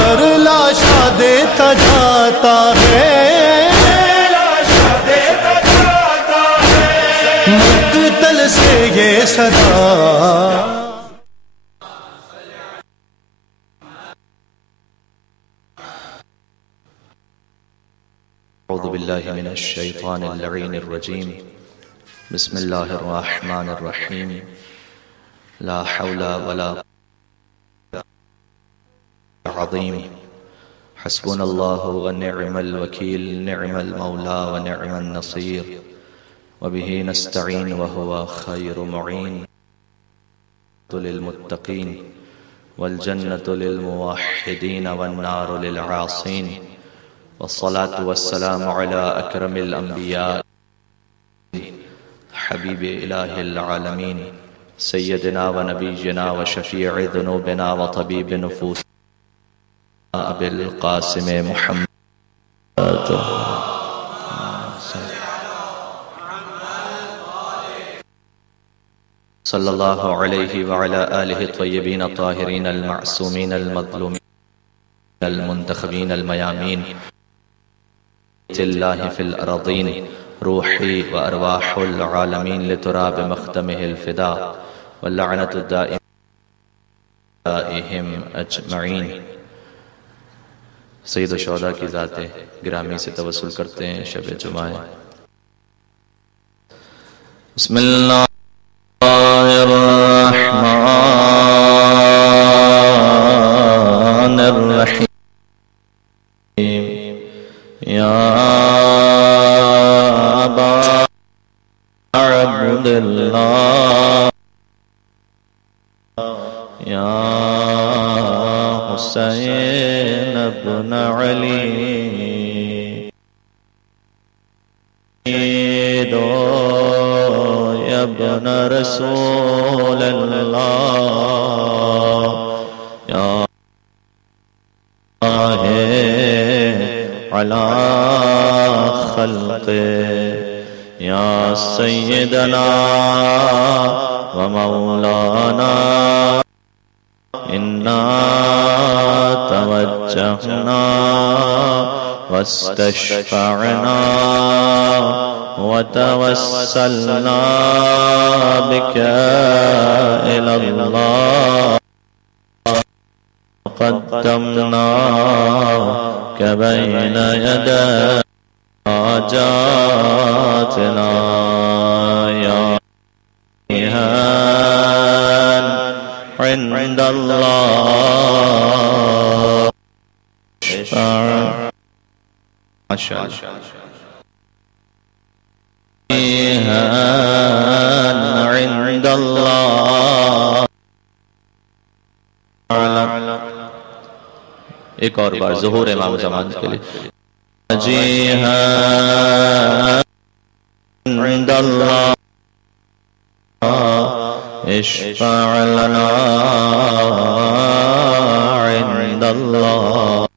ہر لاشا دیتا جاتا ہے، مقتل سے یہ صدا. اعوذ باللہ من الشیطان اللعین الرجیم. بسم اللہ الرحمن الرحیم. لا حول ولا عظیم. حسبنا اللہ ونعم الوکیل. نعم المولا ونعم النصیر. وبه نستعین وهو خیر معین. للمتقین والجنة للموحدین والنار للعاصین. والصلاة والسلام على أكرم الأنبياء حبيب إله العالمين سيدنا ونبينا وشفيع ذنوبنا وطبيب نفوسنا أبي القاسم محمد صلى الله عليه وعلى آله الطيبين الطاهرين المعصومين المظلومين المنتخبين الميامين الله في الأرضين. روحي وأرواح العالمين لتراب مختمه الفداء واللعنة الدائمة عليهم أجمعين. سید الشہداء کی ذات گرامی سے توسل کرتے ہیں شب جمعہ. بسم اللہ الرحمن الرحیم. یا ابا عبداللہ یا حسین ابن علی دو یا ابن رسول اللہ یا علی خلق یا سیدنا و مولانا انا توجہنا واستشفعنا وتوسلنا بك إلى الله قدمناك بين يدي حاجاتنا يا إيهان عند الله ما شاء الله إيهان عند الله. ایک اور بار ظہور امام زمان کے لئے. جیہان عند اللہ اشفع لنا عند اللہ.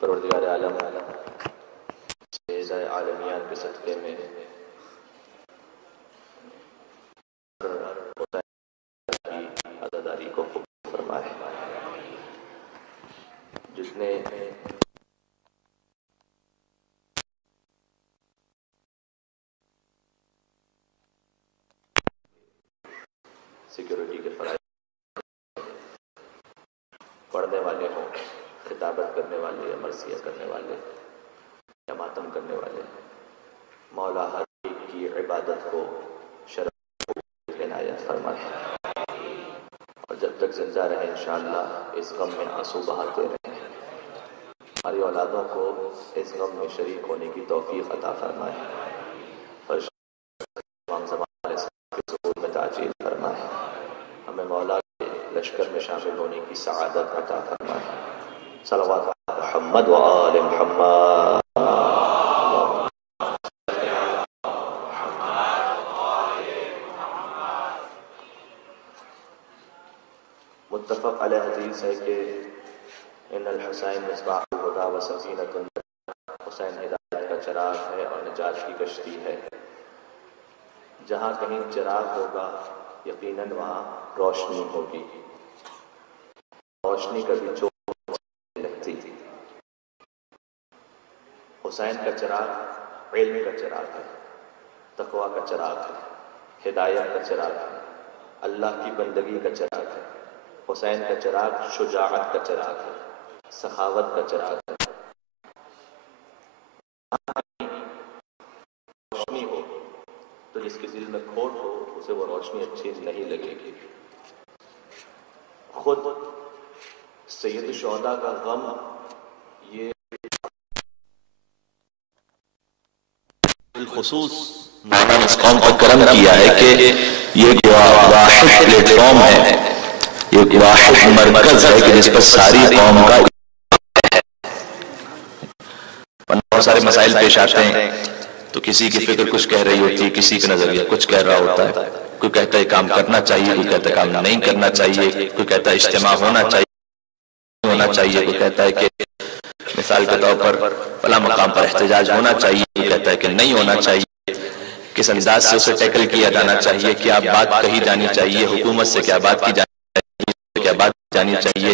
پروردگار عالم سیزہ عالمیات کے صدقے میں کی عزاداری کو قبول فرمائے. جس نے سیکیورٹی کے فرائض پڑھنے والے ہوں، خطابت کرنے والے یا مرثیہ کرنے والے یا ماتم کرنے والے، مولا ہر ایک کی عبادت کو شرف عنایت فرمائے، اور جب تک زندہ رہے انشاءاللہ اس غم میں آنسو بہاتے رہیں، ہماری اولادوں کو اس غم میں شریک ہونے کی توفیق عطا فرمائے، اور تمام زمانے کے ظہور میں تعجیل فرمائے، ہمیں مولا کے لشکر میں شامل ہونے کی سعادت عطا فرمائے۔ صلوات علی محمد و آل محمد۔ متفق علیہ حدیث ہے کہ ان الحسین مصباح الہدی و سفینۃ النجاۃ، حسین ہدایت کا چراغ ہے اور نجات کی کشتی ہے۔ جہاں کہیں چراغ ہوگا یقیناً وہاں روشنی ہوگی، روشنی کبھی چوک نہیں لگتی۔ حسین کا چراغ علم کا چراغ ہے، تقوی کا چراغ ہے، ہدایت کا چراغ ہے، اللہ کی بندگی کا چراغ ہے۔ حسین کا چراغ شجاعت کا چراغ ہے، سخاوت کا چراغ ہے۔ روشنی ہو تو جس کے دل میں کھوٹ ہو اسے وہ روشنی اچھی نہیں لگے گی۔ خود سید الشہداء کا غم یہ بالخصوص مولانا اس قوم پر کرم کیا ہے کہ یہ واحد پلیٹ فارم ہے، یہ واحد مرکز ہے کہ جس پر ساری قوم کا بہت سارے مسائل پیش آتے ہیں تو کسی کی فکر کچھ کہہ رہی ہوتی ہے، کسی کا نظریہ کچھ کہہ رہا ہوتا ہے، کوئی کہتا ہے کام کرنا چاہیے، کوئی کہتا ہے کام نہیں کرنا چاہیے، کوئی کہتا ہے اجتماع ہونا چاہیے، کوئی کہتا ہے کہ مثال کے طور پر فلاں مقام پر احتجاج ہونا چاہیے، کوئی کہتا ہے کہ نہیں ہونا چاہیے، کس انداز سے اسے ٹیکل کیا جانا چاہیے، کیا بات کہی جانی چاہیے، حکومت سے کیا بات کی جانی چاہیے،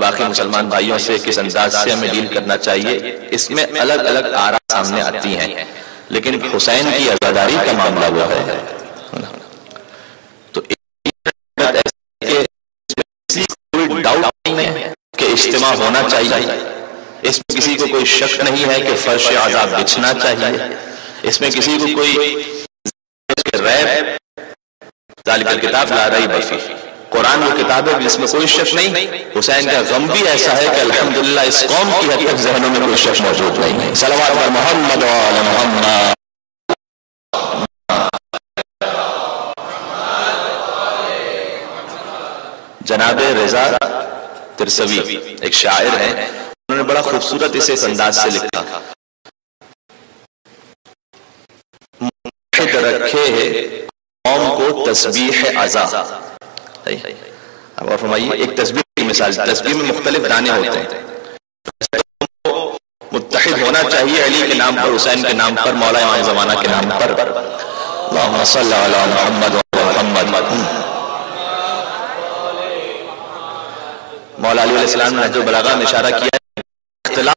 باقی مسلمان بھائیوں سے کس انداز سے ہمیں ڈیل کرنا چاہیے، اس میں الگ الگ آراء سامنے آتی ہیں، لیکن حسین کی عزاداری کا معاملہ وہ ہے تو کوئی ڈاؤٹ نہیں ہے کہ اجتماع ہونا چاہیے، اس میں کسی کو کوئی شک نہیں ہے کہ فرش عذاب بچھنا چاہیے، اس میں کسی کو کوئی ریب ذالک الکتاب لا ریب فیہ، قرآن وہ کتاب ہے جس میں کوئی شک نہیں۔ حسین کا غم بھی ایسا ہے کہ الحمدللہ اس قوم کی حد تک ذہنوں میں کوئی شک موجود نہیں ہے۔ صلوات علی محمد و آل محمد۔ جناب رضا ترسوی ایک شاعر ہیں، انہوں نے بڑا خوبصورت اسے اس انداز سے لکھا، موحد رکھے قوم کو تسبیح عزا۔ اب اور فرمائیے ایک تسبیح کی مثال، تسبیح میں مختلف دانے ہوتے ہیں، متحد ہونا چاہیے علی کے نام پر، حسین کے نام پر، مولا امام زمانہ کے نام پر، اللہم صلی علی محمد و محمد۔ مولا علیہ السلام نے نہج البلاغہ میں اشارہ کیا ہے اختلاف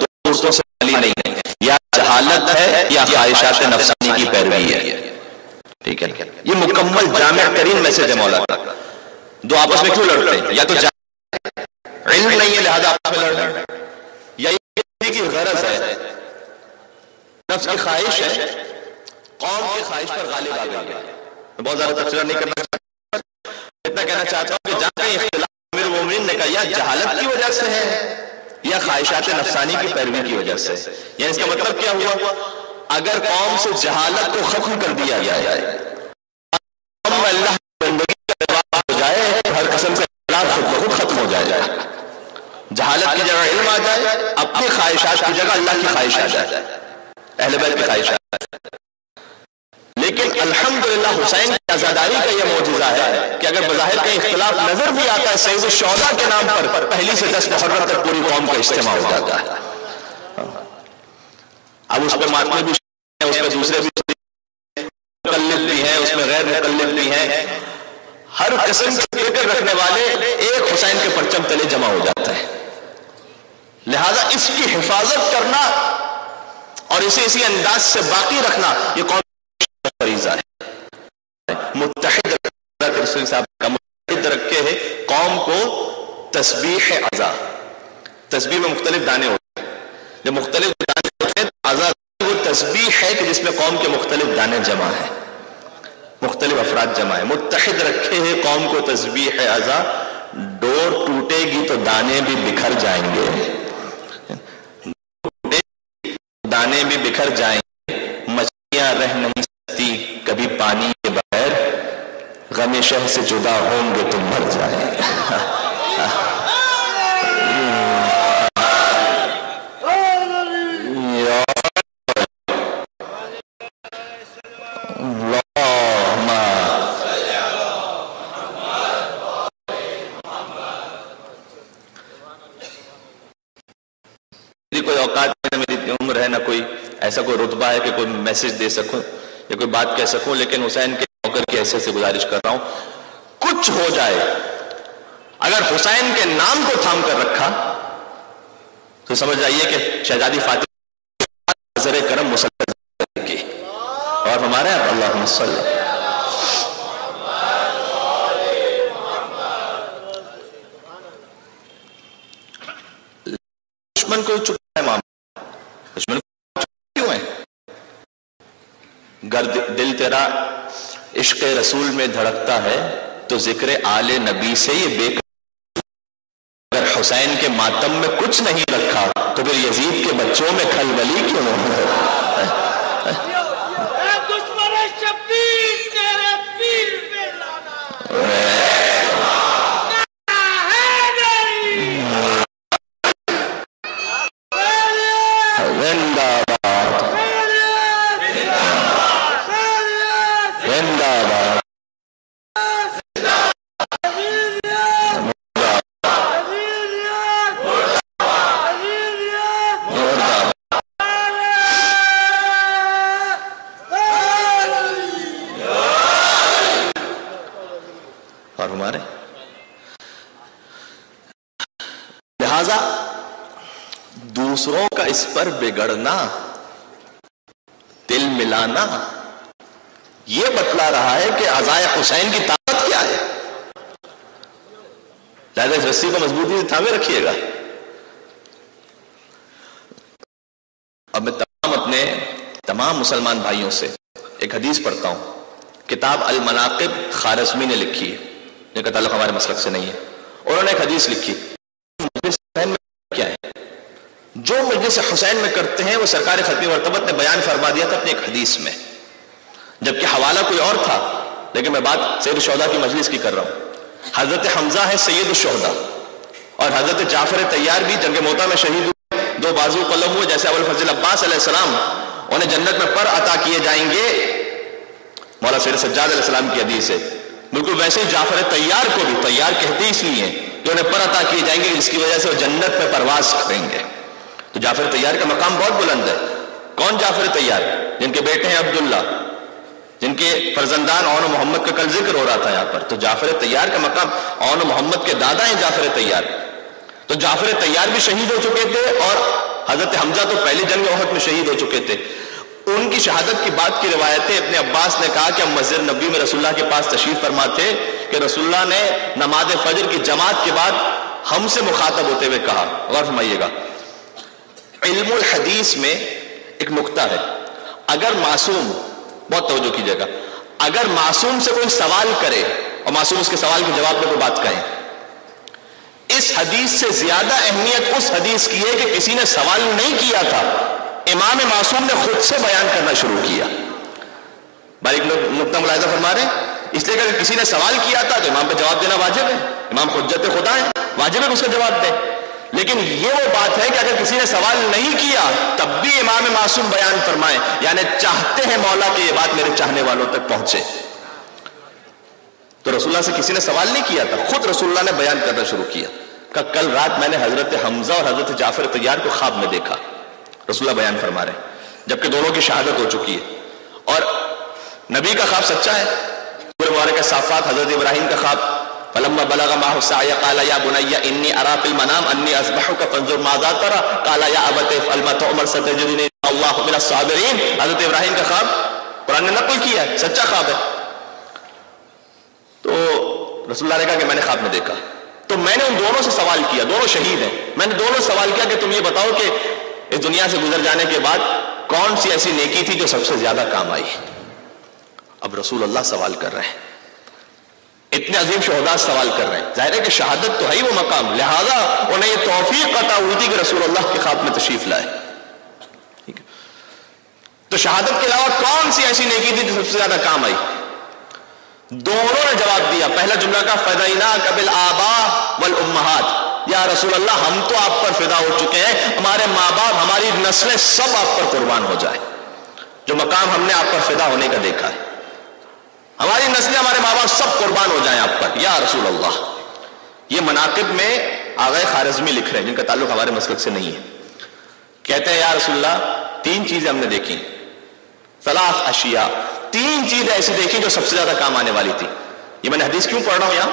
دو صورتوں سے خالی نہیں ہے، یا جہالت ہے یا خواہشات نفسانی کی پیروی ہے، ٹھیک ہے، یہ مکمل جامع ترین میسج ہے مولا کا۔ دو آپس میں کیوں لڑتے ہیں؟ یا تو علم نہیں ہے لہذا آپس میں لڑ رہے ہیں، یا یہ کی غرض ہے، نفس کی خواہش ہے، قوم کی خواہش پر غالب آ گئی ہے۔ بہت زیادہ تفصیل نہیں کرنا چاہتا، اتنا کہنا چاہتا ہوں کہ جہاں اختلاف امیر المومنین نے کہا یا جہالت کی وجہ سے ہے یا خواہشات نفسانی کی پیروی کی وجہ سے، یعنی اس کا مطلب کیا ہوا؟ اگر قوم سے جہالت کو ختم کر دیا جائے، اللہ کی بندگی کا ہو جائے، ہر قسم سے اختلاف خود بخود ختم ہو جائے، جہالت کی جگہ علم آ جائے، اپنی خواہشات کی جگہ اللہ کی خواہش آ جائے، اہل بیت کی خواہش آ جائے۔ لیکن الحمدللہ حسین کی عزاداری کا یہ معجزہ ہے کہ اگر بظاہر کا اختلاف نظر بھی آتا ہے سید الشہداء کے نام پر، پہلی سے 10 محرم تک پوری قوم کا اجتماع ہو جاتا ہے۔ اب اس پہ ماتمے بھی ہیں، اس پہ دوسرے بھی مقلد بھی ہیں، اس میں غیر مقلد بھی ہیں، ہر قسم کی فکر رکھنے والے ایک حسین کے پرچم تلے جمع ہو جاتے ہیں۔ لہذا اس کی حفاظت کرنا اور اسے اسی انداز سے باقی رکھنا یہ قوم کا فریضہ ہے۔ متحد رسول صاحب کا متحد رکھے ہے قوم کو تسبیح عزا، تسبیح میں مختلف دانے ہوتے ہیں. جب مختلف دانے ہوتے ہیں تو اعضا وہ تسبیح ہے کہ جس میں قوم کے مختلف دانے جمع ہیں, مختلف افراد جمع ہیں, متحد رکھے ہیں قوم کو تسبیح ہے اعضا. ڈور ٹوٹے گی تو دانے بھی بکھر جائیں گے, دانے بھی بکھر جائیں گے. مچھلیاں رہ نہیں سکتی کبھی پانی کے بغیر, غم شہ سے جدا ہوں گے تو مر جائیں گے. کوئی اوقات میں میری اتنی عمر ہے نہ کوئی ایسا کوئی رتبہ ہے کہ کوئی میسج دے سکوں یا کوئی بات کہہ سکوں, لیکن حسین کے نوکر کی حیثیت سے گزارش کر رہا ہوں, کچھ ہو جائے اگر حسین کے نام کو تھام کر رکھا تو سمجھ جائیے کہ شہزادی فاطمہ نظر کرم مسلط کی. اور ہمارے اللہم صلی دشمن کو چکا ہے معاملہ, دشمن کو کیوں ہے؟ گر دل تیرا عشق رسول میں دھڑکتا ہے تو ذکر آل نبی سے یہ بے. اگر حسین کے ماتم میں کچھ نہیں رکھا تو پھر یزید کے بچوں میں کھلبلی کیوں ہے؟ لہذا دوسروں کا اس پر بگڑنا, دل ملانا, یہ بتلا رہا ہے کہ اعضائے حسین کی طاقت کیا ہے. لہذا اس رسی کو مضبوطی سے تھامے رکھیے گا. اب میں اپنے تمام مسلمان بھائیوں سے ایک حدیث پڑھتا ہوں, کتاب المناقب خارزمی نے لکھی ہے, جن کا تعلق ہمارے مسلک سے نہیں ہے. انہوں نے ایک حدیث لکھی, مجلس حسین میں کیا ہے, جو مجلس حسین میں کرتے ہیں وہ سرکار ختمی مرتبت نے بیان فرما دیا تھا اپنی ایک حدیث میں, جبکہ حوالہ کوئی اور تھا, لیکن میں بات سید الشہداء کی مجلس کی کر رہا ہوں. حضرت حمزہ ہے سید الشہداء, اور حضرت جعفر طیار بھی جنگ موتا میں شہید ہوئے, دو بازو قلم ہوئے جیسے ابوالفضل عباس علیہ السلام, انہیں جنت میں پر عطا کیے جائیں گے. مولا سید سجاد علیہ السلام کی حدیث ہے. بالکل ویسے ہی جعفر طیار کو بھی طیار کہتے اس لیے کہ انہیں پر عطا کیے جائیں گے جس کی وجہ سے وہ جنت میں پرواز کریں گے. تو جعفر طیار کا مقام بہت بلند ہے. کون جعفر طیار؟ جن کے بیٹے ہیں عبداللہ, جن کے فرزندان اون و محمد کا کل ذکر ہو رہا تھا یہاں پر. تو جعفر طیار کا مقام, اون و محمد کے دادا ہیں جعفر طیار. تو جعفر طیار بھی شہید ہو چکے تھے, اور حضرت حمزہ تو پہلی جنگ احد میں شہید ہو چکے تھے. ان کی شہادت کی بات کی روایتیں ابن عباس نے کہا کہ ہم مسجد نبوی میں رسول اللہ کے پاس تشریف فرما تھے کہ رسول اللہ نے نماز فجر کی جماعت کے بعد ہم سے مخاطب ہوتے ہوئے کہا, غور فرمائیے گا, علم الحدیث میں ایک نقطہ ہے, اگر معصوم, بہت توجہ کیجیے گا, اگر معصوم سے کوئی سوال کرے اور معصوم اس کے سوال کے جواب میں کوئی بات کہیں, اس حدیث سے زیادہ اہمیت اس حدیث کی ہے کہ کسی نے سوال نہیں کیا تھا, امام معصوم نے خود سے بیان کرنا شروع کیا. باریک نقطہ ملاحظہ فرما رہے ہیں, اس لیے کہ اگر کسی نے سوال کیا تھا تو امام پہ جواب دینا واجب ہے, امام حجت خدا ہے, واجب ہے کہ اس کا جواب دے. لیکن یہ وہ بات ہے کہ اگر کسی نے سوال نہیں کیا تب بھی امام معصوم بیان فرمائے, یعنی چاہتے ہیں مولا کہ یہ بات میرے چاہنے والوں تک پہنچے. تو رسول اللہ سے کسی نے سوال نہیں کیا تھا, خود رسول اللہ نے بیان کرنا شروع کیا کہ کل رات میں نے حضرت حمزہ اور حضرت جعفر طیار کو خواب میں دیکھا. رسول اللہ بیان فرما رہے ہیں جبکہ دونوں کی شہادت ہو چکی ہے, اور نبی کا خواب سچا ہے. سورہ مبارکہ صافات, حضرت ابراہیم کا خواب, فلما بلغ معه السعي قال يا بني اني ارى في المنام اني اذبحك فانظر ماذا ترى قال يا ابت افعل ما تؤمر ستجدني الله من الصابرين. حضرت ابراہیم کا خواب قرآن نے نقل کیا ہے, سچا خواب ہے. تو رسول اللہ نے کہا کہ میں نے خواب میں دیکھا, تو میں نے ان دونوں سے سوال کیا، دونوں شہید ہیں، میں نے دونوں سے سوال کیا کہ تم یہ بتاؤ کہ اس دنیا سے گزر جانے کے بعد کون سی ایسی نیکی تھی جو سب سے زیادہ کام آئی؟ اب رسول اللہ سوال کر رہے ہیں، اتنے عظیم شہداء سوال کر رہے ہیں، ظاہر ہے کہ شہادت تو ہے ہی وہ مقام، لہذا انہیں یہ توفیق عطا ہوئی تھی کہ رسول اللہ کے خواب میں تشریف لائے. ٹھیک ہے، تو شہادت کے علاوہ کون سی ایسی نیکی تھی جو سب سے زیادہ کام آئی؟ دونوں نے جواب دیا. پہلا جملہ کا فدیناک بالآباء والامہات، یا رسول اللہ ہم تو آپ پر فدا ہو چکے ہیں، ہمارے ماں باپ ہماری نسلیں سب آپ پر قربان ہو جائے. جو مقام ہم نے آپ پر فدا ہونے کا دیکھا ہے، ہماری نسلیں ہمارے ماں باپ سب قربان ہو جائیں آپ پر یا رسول اللہ. یہ مناقب میں آغا خوارزمی لکھ رہے ہیں جن کا تعلق ہمارے مسلک سے نہیں ہے. کہتے ہیں یا رسول اللہ تین چیزیں ہم نے دیکھی، ثلاث اشیاء، تین چیزیں ایسی دیکھی جو سب سے زیادہ کام آنے والی تھی. یہ میں نے حدیث کیوں پڑھ رہا ہوں یہاں؟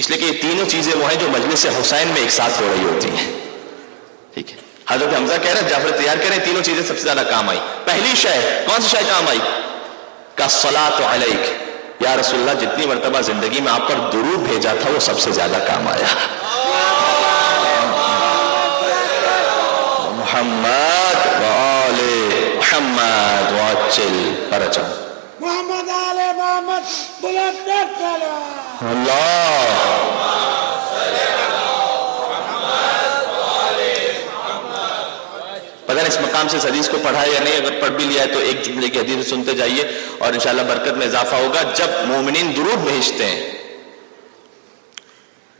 اس لیے کہ یہ تینوں چیزیں وہ ہیں جو مجلس حسین میں ایک ساتھ ہو رہی ہوتی ہیں. ٹھیک ہے، حضرت حمزہ کہہ رہے ہیں، جعفر تیار کہہ رہے ہیں، تینوں چیزیں سب سے زیادہ کام آئی. پہلی شے، کون سی شے کام آئی؟ کالصلاۃ علیک، یا رسول اللہ جتنی مرتبہ زندگی میں آپ پر درود بھیجا تھا وہ سب سے زیادہ کام آیا. محمد وآل محمد وعجل فرجهم، محمد آل محمد بلند الصلاة اللہ. پتہ نہیں اس مقام سے اس حدیث کو پڑھا یا نہیں، اگر پڑھ بھی لیا ہے تو ایک جملے کی حدیث سنتے جائیے اور انشاءاللہ برکت میں اضافہ ہوگا. جب مومنین درود بھیجتے ہیں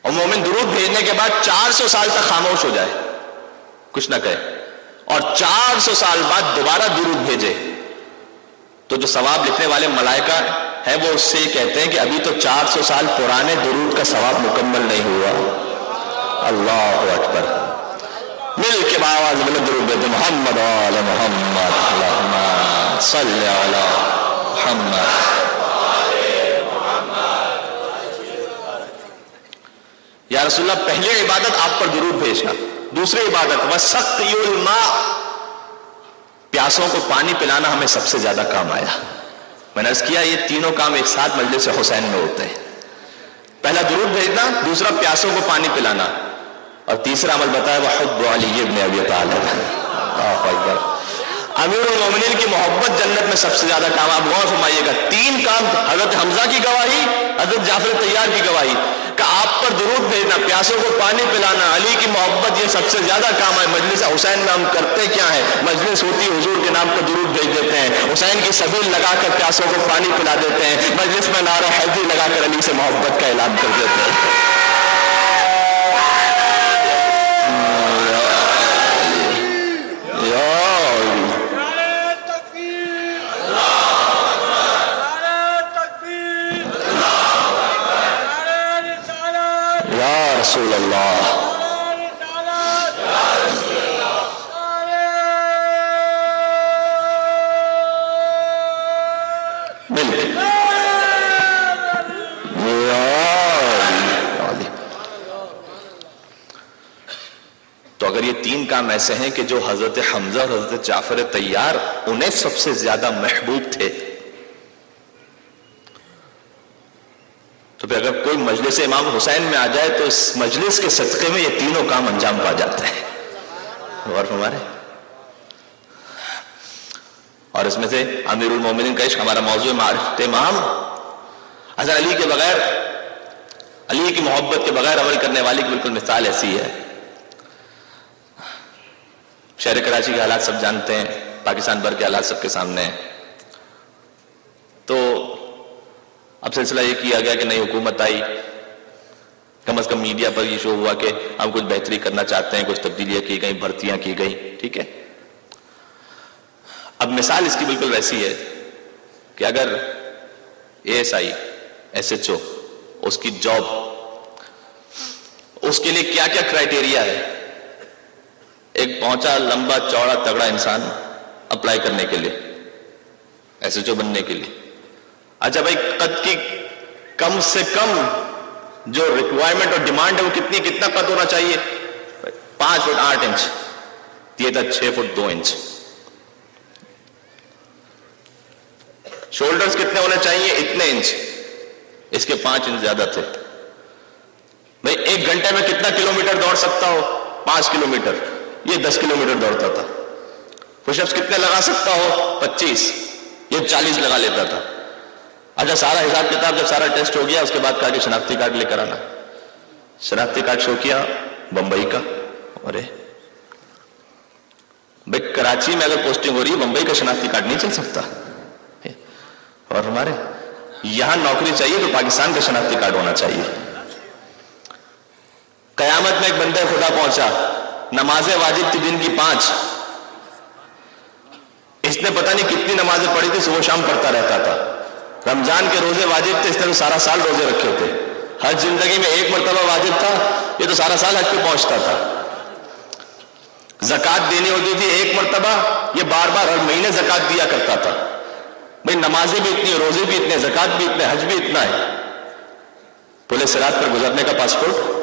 اور مومن درود بھیجنے کے بعد 400 سال تک خاموش ہو جائے، کچھ نہ کہے، اور 400 سال بعد دوبارہ درود بھیجے، تو جو ثواب لکھنے والے ملائکہ ہیں وہ اس سے یہ کہتے ہیں کہ ابھی تو 400 سال پرانے درود کا ثواب مکمل نہیں ہوا. اللہ اکبر. مل کے باواز بلند درود بھیجو، محمد آل محمد اللہم صلی علی محمد. یا رسول اللہ پہلی عبادت آپ پر درود بھیجنا. دوسری عبادت وسقی الماء، پیاسوں کو پانی پلانا ہمیں سب سے زیادہ کام آیا. میں نے عرض کیا یہ تینوں کام ایک ساتھ مجلس حسین میں ہوتے ہیں. پہلا درود بھیجنا، دوسرا پیاسوں کو پانی پلانا، اور تیسرا عمل بتایا وحب علی ابن ابی طالب. امیر المومنین کی محبت جنت میں سب سے زیادہ کام. آپ غور فرمائیے گا، تین کام، حضرت حمزہ کی گواہی، حضرت جعفر تیار کی گواہی کہ آپ پر درود بھیجنا، پیاسوں کو پانی پلانا، علی کی محبت، یہ سب سے زیادہ کام ہے. مجلس حسین میں ہم کرتے کیا ہے؟ مجلس ہوتی حضور کے نام پر درود بھیج دیتے ہیں، حسین کی سبیل لگا کر پیاسوں کو پانی پلا دیتے ہیں، مجلس میں نعرہ حیدری لگا کر علی سے محبت کا اعلان کر دیتے ہیں. رسول اللہ تو اگر یہ تین کام ایسے ہیں کہ جو حضرت حمزہ اور حضرت جعفر تیار انہیں سب سے زیادہ محبوب تھے، تو پھر اگر کوئی مجلس امام حسین میں آ جائے تو اس مجلس کے صدقے میں یہ تینوں کام انجام پا جاتے ہیں. غور فرمائے. اور اس میں سے امیر المومنین کا عشق، ہمارا موضوع معرفت امام، حضرت علی کے بغیر، علی کی محبت کے بغیر عمل کرنے والی کی بالکل مثال ایسی ہے. شہر کراچی کے حالات سب جانتے ہیں، پاکستان بھر کے حالات سب کے سامنے ہیں. تو اب سلسلہ یہ کیا گیا کہ نئی حکومت آئی، کم از کم میڈیا پر یہ شو ہوا کہ ہم کچھ بہتری کرنا چاہتے ہیں، کچھ تبدیلیاں کی گئی، بھرتیاں کی گئی. ٹھیک ہے، اب مثال اس کی بالکل ویسی ہے کہ اگر ASI SHO اس کی جاب، اس کے لیے کیا کیا کرائیٹیریا ہے ایک پہنچا لمبا چوڑا تگڑا انسان اپلائی کرنے کے لیے، SHO بننے کے لیے. اچھا بھائی، قد کی کم سے کم جو ریکوائرمنٹ اور ڈیمانڈ ہے وہ کتنا قد ہونا چاہیے؟ 5 فٹ 8 انچ، یہ تھا 6 فٹ 2 انچ. شولڈرز کتنے ہونے چاہیے؟ اتنے انچ، اس کے 5 انچ زیادہ تھے. بھئی 1 گھنٹے میں کتنا کلومیٹر دوڑ سکتا ہو؟ 5 کلومیٹر. یہ 10 کلومیٹر دوڑتا تھا. پش اپس کتنے لگا سکتا ہو؟ 25. یہ 40 لگا لیتا تھا. اچھا سارا حساب کتاب جب سارا ٹیسٹ ہو گیا اس کے بعد کہا کہ شناختی کارڈ لے کر آنا. شناختی کارڈ شو کیا بمبئی کا. ارے بھئی کراچی میں اگر پوسٹنگ ہو رہی ہے بمبئی کا شناختی کارڈ نہیں چل سکتا. اور ہمارے یہاں نوکری چاہیے تو پاکستان کا شناختی کارڈ ہونا چاہیے. قیامت میں ایک بندہ خدا پہنچا, نمازیں واجب تھی دن کی 5, اس نے پتہ نہیں کتنی نمازیں پڑھی تھی, صبح شام پڑھتا رہتا تھا. رمضان کے روزے واجب تھے, اس نے تو سارا سال روزے رکھے تھے. حج زندگی میں 1 مرتبہ واجب تھا, یہ تو سارا سال حج پہ پہنچتا تھا. زکوٰۃ دینی ہوتی تھی 1 مرتبہ, یہ بار بار ہر مہینے زکوٰۃ دیا کرتا تھا. بھئی نمازیں بھی اتنی, روزے بھی اتنے, زکوٰۃ بھی اتنے, حج بھی اتنا ہے. پل صراط پر گزرنے کا پاسپورٹ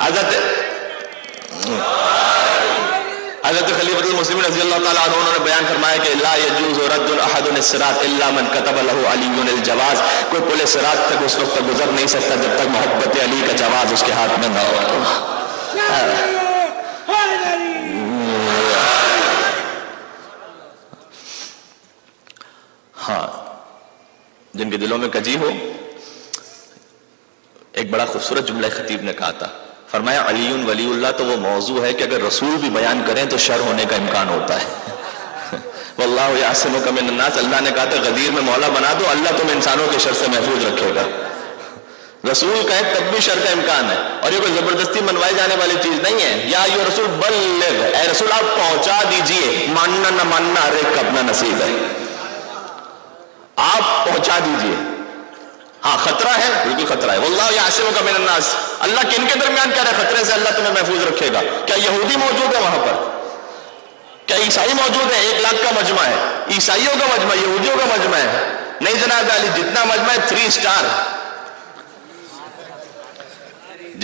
حضرت خلیفۃ المسلمین رضی اللہ تعالیٰ عنہ نے بیان فرمایا کہ لا یجوز رد احد الصراط الا من كتب له علی الجواز. کوئی پل صراط تک اس وقت تک گزر نہیں سکتا جب تک محبت علی کا جواز اس کے ہاتھ میں نہ ہو. ہاں, جن کے دلوں میں کجی ہو, ایک بڑا خوبصورت جملہ خطیب نے کہا تھا. فرمایا علی ولی اللہ تو وہ موضوع ہے کہ اگر رسول بھی بیان کریں تو شر ہونے کا امکان ہوتا ہے. واللہ یعصمک من الناس, اللہ نے کہا تھا غدیر میں مولا بنا دو, اللہ تم انسانوں کے شر سے محفوظ رکھے گا. رسول کہے تب بھی شر کا امکان ہے, اور یہ کوئی زبردستی منوائی جانے والی چیز نہیں ہے. یا ایھا رسول بلغ, اے رسول آپ پہنچا دیجئے, ماننا نہ ماننا ہر ایک کا اپنا نصیب ہے, آپ پہنچا دیجئے. ہاں خطرہ ہے, بالکل خطرہ ہے. واللہ یعصمک من الناس, اللہ کن کے درمیان کہہ رہے خطرے سے اللہ تمہیں محفوظ رکھے گا. کیا یہودی موجود ہے وہاں پر؟ کیا عیسائی موجود ہے؟ 1 لاکھ کا مجمع ہے, عیسائیوں کا مجمع, یہودیوں کا مجمع ہے. نہیں جناب علی, جتنا مجمع ہے 3 اسٹار.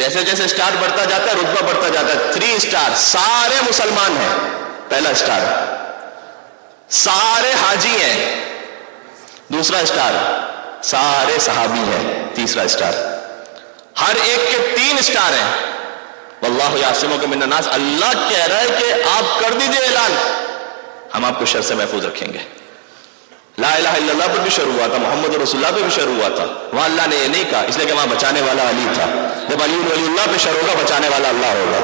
جیسے جیسے اسٹار بڑھتا جاتا ہے رتبہ بڑھتا جاتا ہے. 3 اسٹار, سارے مسلمان ہیں, پہلا اسٹار. سارے حاجی ہیں, دوسرا اسٹار. سارے صحابی ہیں, تیسرا اسٹار. ہر ایک کے 3 اسٹار ہیں. واللہ یعصمک من الناس, اللہ کہہ رہا ہے کہ آپ کر دیجئے اعلان, ہم آپ کو شر سے محفوظ رکھیں گے. لا الہ الا اللہ پر بھی شروع ہوا تھا, محمد رسول اللہ پہ بھی شروع ہوا تھا. وہاں اللہ نے یہ نہیں کہا, اس لیے کہ وہاں بچانے والا علی تھا. جب علی ولی اللہ پہ شروع ہوگا, بچانے والا اللہ ہوگا.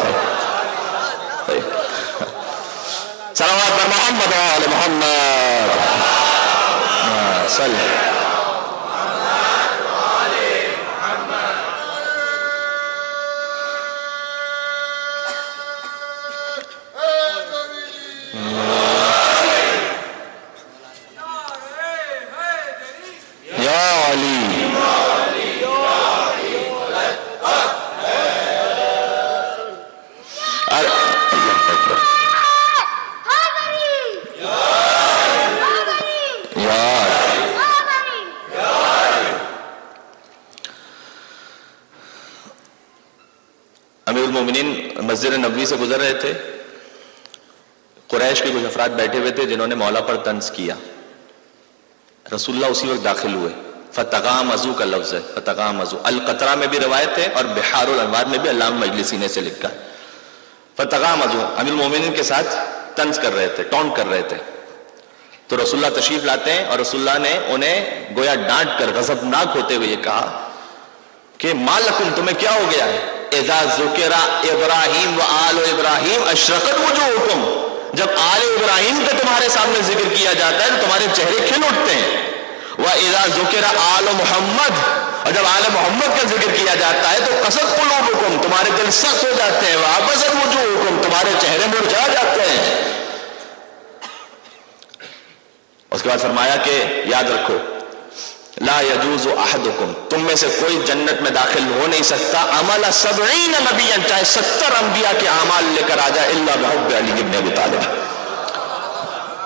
صلوات پر محمد و آل محمد صلی. امیر المومنین مسجد نبوی سے گزر رہے تھے, قریش کے کچھ افراد بیٹھے ہوئے تھے جنہوں نے مولا پر طنز کیا. رسول اللہ اسی وقت داخل ہوئے. فتغامزوا کا لفظ ہے, فتغامزوا. القطرہ میں بھی روایت ہے اور بحار الانوار میں بھی علامہ مجلسی نے سے لکھا. فتغامزوا, امیر المومنین کے ساتھ طنز کر رہے تھے, ٹونٹ کر رہے تھے. تو رسول اللہ تشریف لاتے ہیں اور رسول اللہ نے انہیں گویا ڈانٹ کر غضبناک ہوتے ہوئے یہ کہا کہ ما لکم, تمہیں کیا ہو گیا ہے؟ اذا ذکر ابراہیم و آل ابراہیم اشرقت وجوہکم, جب آل ابراہیم کا تمہارے سامنے ذکر کیا جاتا ہے تو تمہارے چہرے کھل اٹھتے ہیں. وَإِذَا ذُكِرَ آلُ محمد, اور جب آل محمد کا ذکر کیا جاتا ہے تو قسط قلوبکم, تمہارے دل سخت ہو جاتے ہیں. وَعَبَسَتْ وُجُوهُكُمْ, تمہارے چہرے مرجھا جاتے ہیں. اس کے بعد فرمایا کہ یاد رکھو, لا یجوز احدکم, تم میں سے کوئی جنت میں داخل ہو نہیں سکتا عمل 70 نبیا, چاہے 70 انبیاء کے اعمال لے کر آ جائے, الا بحب علی ابن ابی طالب.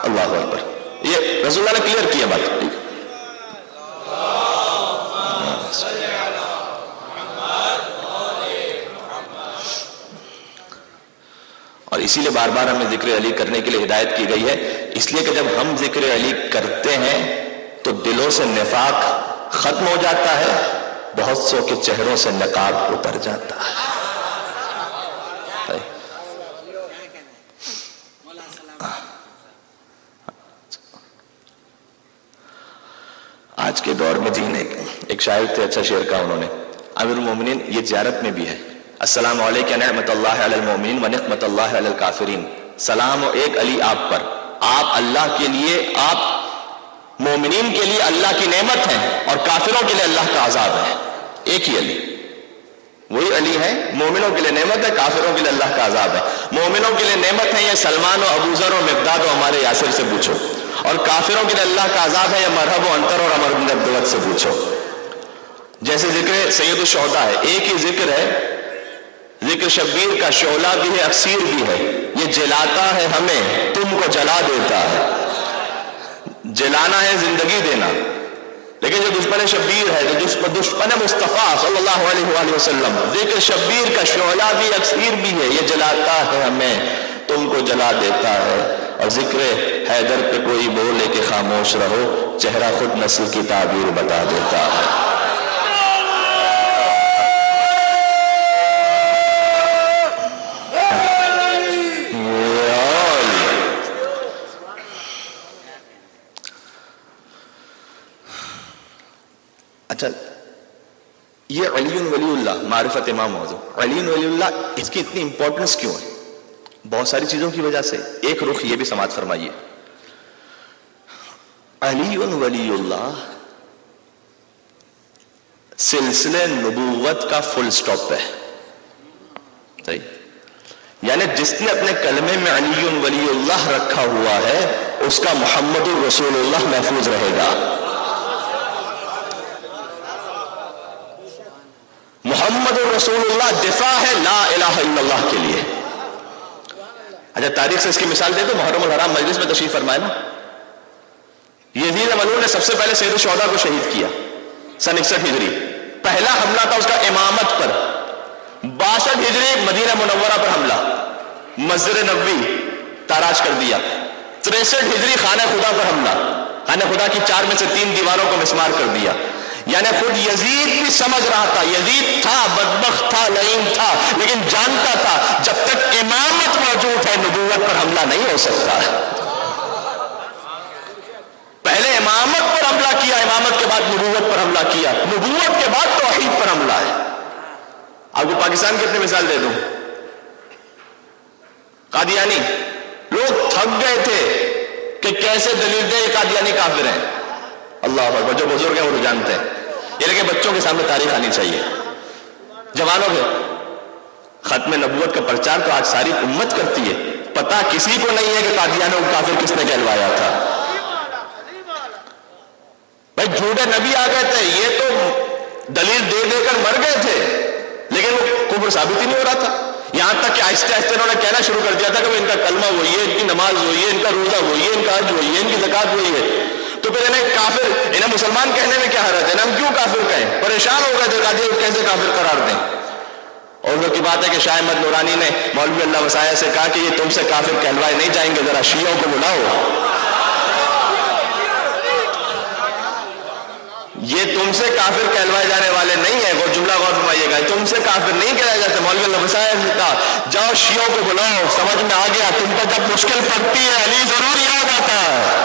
اللہ اکبر. یہ رسول اللہ نے کلیئر کیا بات. ٹھیک ہے, اور اسی لیے بار بار ہمیں ذکر علی کرنے کے لیے ہدایت کی گئی ہے, اس لیے کہ جب ہم ذکر علی کرتے ہیں تو دلوں سے نفاق ختم ہو جاتا ہے، بہت سو کے چہروں سے نقاب اتر جاتا ہے۔ آج کے دور میں دین ایک شاعر تھے، اچھا شعر کہا انہوں نے، امیر المومنین یہ زیارت میں بھی ہے، السلام علیکم نعمت اللہ علی المومنین و نقمت اللہ علی الکافرین، سلام و ایک علی آپ پر، آپ اللہ کے لیے، آپ مومنین کے لیے اللہ کی نعمت ہیں اور کافروں کے لیے اللہ کا عذاب ہے۔ ایک ہی علی، وہی علی ہے، مومنوں کے لیے نعمت ہے، کافروں کے لیے اللہ کا عذاب ہے۔ مومنوں کے لیے نعمت ہے یہ سلمان و ابو ذر و مقداد و ہمارے یاسر سے پوچھو، اور کافروں کے لیے اللہ کا عذاب ہے یہ مرحب و انتر اور عمر بن عبدالوت سے پوچھو۔ جیسے ذکر سید الشہداء ہے، ایک ہی ذکر ہے، ذکر شبیر کا شعلہ بھی ہے، اکسیر بھی ہے، یہ جلاتا ہے ہمیں تم کو جلا دیتا ہے۔ جلانا ہے زندگی دینا، لیکن جو دشمن شبیر ہے، جو دشمن مصطفیٰ صلی اللہ علیہ وآلہ وسلم، ذکر شبیر کا شعلہ بھی اکسیر بھی ہے، یہ جلاتا ہے ہمیں تم کو جلا دیتا ہے۔ اور ذکر حیدر پہ کوئی بولے کہ خاموش رہو، چہرہ خود نسل کی تعبیر بتا دیتا ہے۔ اچھا، یہ علی ولی اللہ معرفت امام موضوع، علی ولی اللہ اس کی اتنی امپورٹنس کیوں ہے؟ بہت ساری چیزوں کی وجہ سے۔ ایک رخ یہ بھی سماعت فرمائیے، علی ولی اللہ سلسلے نبوت کا فل سٹاپ ہے، صحیح؟ یعنی جس نے اپنے کلمے میں علی ولی اللہ رکھا ہوا ہے اس کا محمد الرسول اللہ محفوظ رہے گا۔ محمد الرسول اللہ دفاع ہے لا الہ الا اللہ کے لیے۔ اچھا، تاریخ سے اس کی مثال دے دو، محرم الحرام مجلس میں تشریف فرمائے نا، یزید ملعون نے سب سے پہلے سید الشہداء کو شہید کیا سن 61 ہجری، پہلا حملہ تھا اس کا امامت پر۔ 62 ہجری مدینہ منورہ پر حملہ، مسجد نبوی تاراج کر دیا۔ 63 ہجری خانہ خدا پر حملہ، خانہ خدا کی 4 میں سے 3 دیواروں کو مسمار کر دیا۔ یعنی خود یزید بھی سمجھ رہا تھا، یزید تھا بدبخت تھا لعین تھا، لیکن جانتا تھا جب تک امامت موجود ہے نبوت پر حملہ نہیں ہو سکتا۔ پہلے امامت پر حملہ کیا، امامت کے بعد نبوت پر حملہ کیا، نبوت کے بعد توحید پر حملہ ہے۔ آپ کو پاکستان کی اپنی مثال دے دوں، قادیانی لوگ تھک گئے تھے کہ کیسے دلیل دے یہ قادیانی کافر ہیں، اللہ اکبر، جو بزرگ ہیں وہ جانتے ہیں، یہ لیکن بچوں کے سامنے تاریخ آنی چاہیے۔ جوانوں کے ختم نبوت کا پرچار تو آج ساری امت کرتی ہے، پتہ کسی کو نہیں ہے کہ قادیانوں کو کافر کس نے کہلوایا تھا۔ بھائی جھوٹے نبی آ گئے تھے، یہ تو دلیل دے دے کر مر گئے تھے، لیکن وہ کفر ثابت ہی نہیں ہو رہا تھا، یہاں تک کہ آہستہ آہستہ انہوں نے کہنا شروع کر دیا تھا کہ ان کا کلمہ وہی ہے، ان کی نماز وہی ہے، ان کا روزہ وہی ہے، ان کا حج وہی ہے، ان کی زکوٰۃ وہی ہے۔ تو پھر انہیں کافر، انہیں مسلمان کہنے میں کیا حرج ہے؟ ہم کیوں کافر کہیں؟ پریشان ہو گئے تھے قادیانی کیسے کافر قرار دیں۔ اور وہ کی بات ہے کہ شاہ احمد نورانی نے مولوی اللہ وسایہ سے کہا کہ یہ تم سے کافر کہلوائے نہیں جائیں گے، ذرا شیعوں کو بلاؤ، یہ تم سے کافر کہلوائے جانے والے نہیں ہیں۔ وہ جملہ غور فرمائیے گا، تم سے کافر نہیں کہلایا جاتے۔ مولوی اللہ وسایہ نے کہا جاؤ شیعوں کو بلاؤ، سمجھ میں آ گیا تم پر جب مشکل پڑتی ہے علی ضرور یاد آتا ہے۔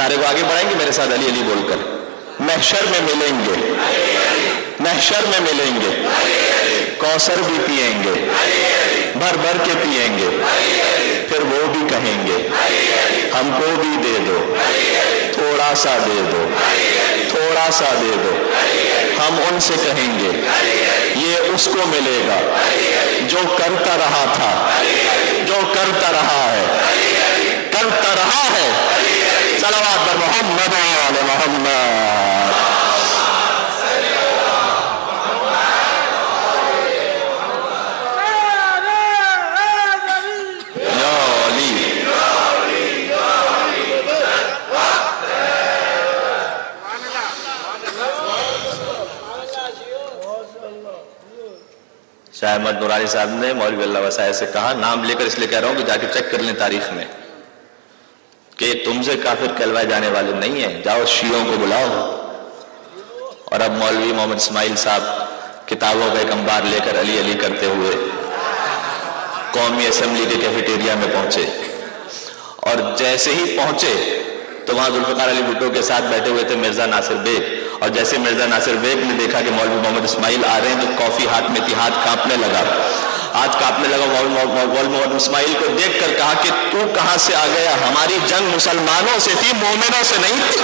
نعرے کو آگے بڑھائیں گے میرے ساتھ علی علی بول کر۔ محشر میں ملیں گے، محشر میں ملیں گے، کوثر بھی پئیں گے، بھر بھر کے پئیں گے، پھر وہ بھی کہیں گے ہم کو بھی دے دو، تھوڑا سا دے دو، تھوڑا سا دے دو، ہم ان سے کہیں گے یہ اس کو ملے گا جو کرتا رہا تھا، جو کرتا رہا ہے، کرتا رہا ہے۔ صلوات پر محمد و محمد۔ شاہ احمد نورانی صاحب نے مولوی اللہ وسائے سے کہا، نام لے کر اس لیے کہہ رہا ہوں کہ جا کے چیک کر لیں تاریخ میں، کہ تم سے کافر کہلوائے جانے والے نہیں ہیں، جاؤ شیعوں کو بلاؤ۔ اور اب مولوی محمد اسماعیل صاحب کتابوں کا ایک انبار لے کر علی علی کرتے ہوئے قومی اسمبلی کے کیفیٹیریا میں پہنچے، اور جیسے ہی پہنچے تو وہاں ذوالفقار علی بھٹو کے ساتھ بیٹھے ہوئے تھے مرزا ناصر بیگ، اور جیسے مرزا ناصر بیگ نے دیکھا کہ مولوی محمد اسماعیل آ رہے ہیں تو کافی ہاتھ میں تھی، ہاتھ کانپنے لگا، ہاتھ کانپنے لگا۔ مولوی محمد اسماعیل کو دیکھ کر کہا کہ تو کہاں سے آ گیا؟ ہماری جنگ مسلمانوں سے تھی، مومنوں سے نہیں تھی۔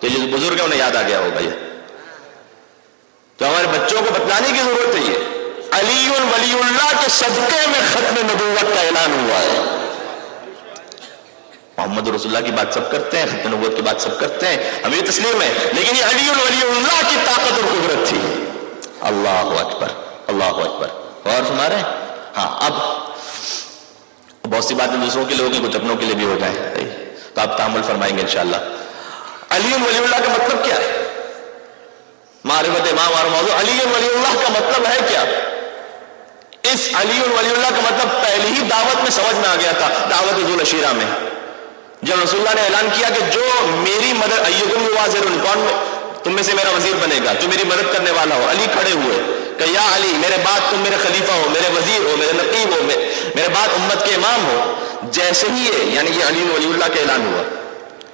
تو یہ بزرگ ہے انہیں یاد آ گیا ہو بھائی، تو ہمارے بچوں کو بتلانے کی ضرورت ہے۔ یہ علی ولی اللہ کے صدقے میں ختم نبوت کا اعلان ہوا ہے۔ محمد رسول اللہ کی بات سب کرتے ہیں، ختم نبوت کی بات سب کرتے ہیں، ہمیں یہ تسلیم ہے، لیکن یہ علی ولی اللہ کی طاقت اور قدرت تھی۔ اللہ اکبر، اللہ اکبر۔ اور سنا رہے ہیں؟ ہاں، اب بہت سی باتیں دوسروں کے لوگوں کی کچھ اپنوں کے لیے بھی ہو جائیں تو آپ تعامل فرمائیں گے انشاءاللہ۔ علی ولی اللہ کا مطلب کیا ہے؟ معرفت امام اور موضوع علی ولی اللہ کا مطلب ہے کیا؟ اس علی ولی اللہ کا مطلب پہلی ہی دعوت میں سمجھ میں آ گیا تھا، دعوت ذو العشیرہ میں، جب رسول اللہ نے اعلان کیا کہ جو میری مدد، ایکم یواظرنی، کون تم میں سے میرا وزیر بنے گا، جو میری مدد کرنے والا ہو۔ علی کھڑے ہوئے کہ یا علی، میرے بعد تم میرے خلیفہ ہو، میرے وزیر ہو، میرے نقیب ہو، میرے بعد امت کے امام ہو۔ جیسے ہی یعنی یہ علی ولی اللہ کا اعلان ہوا،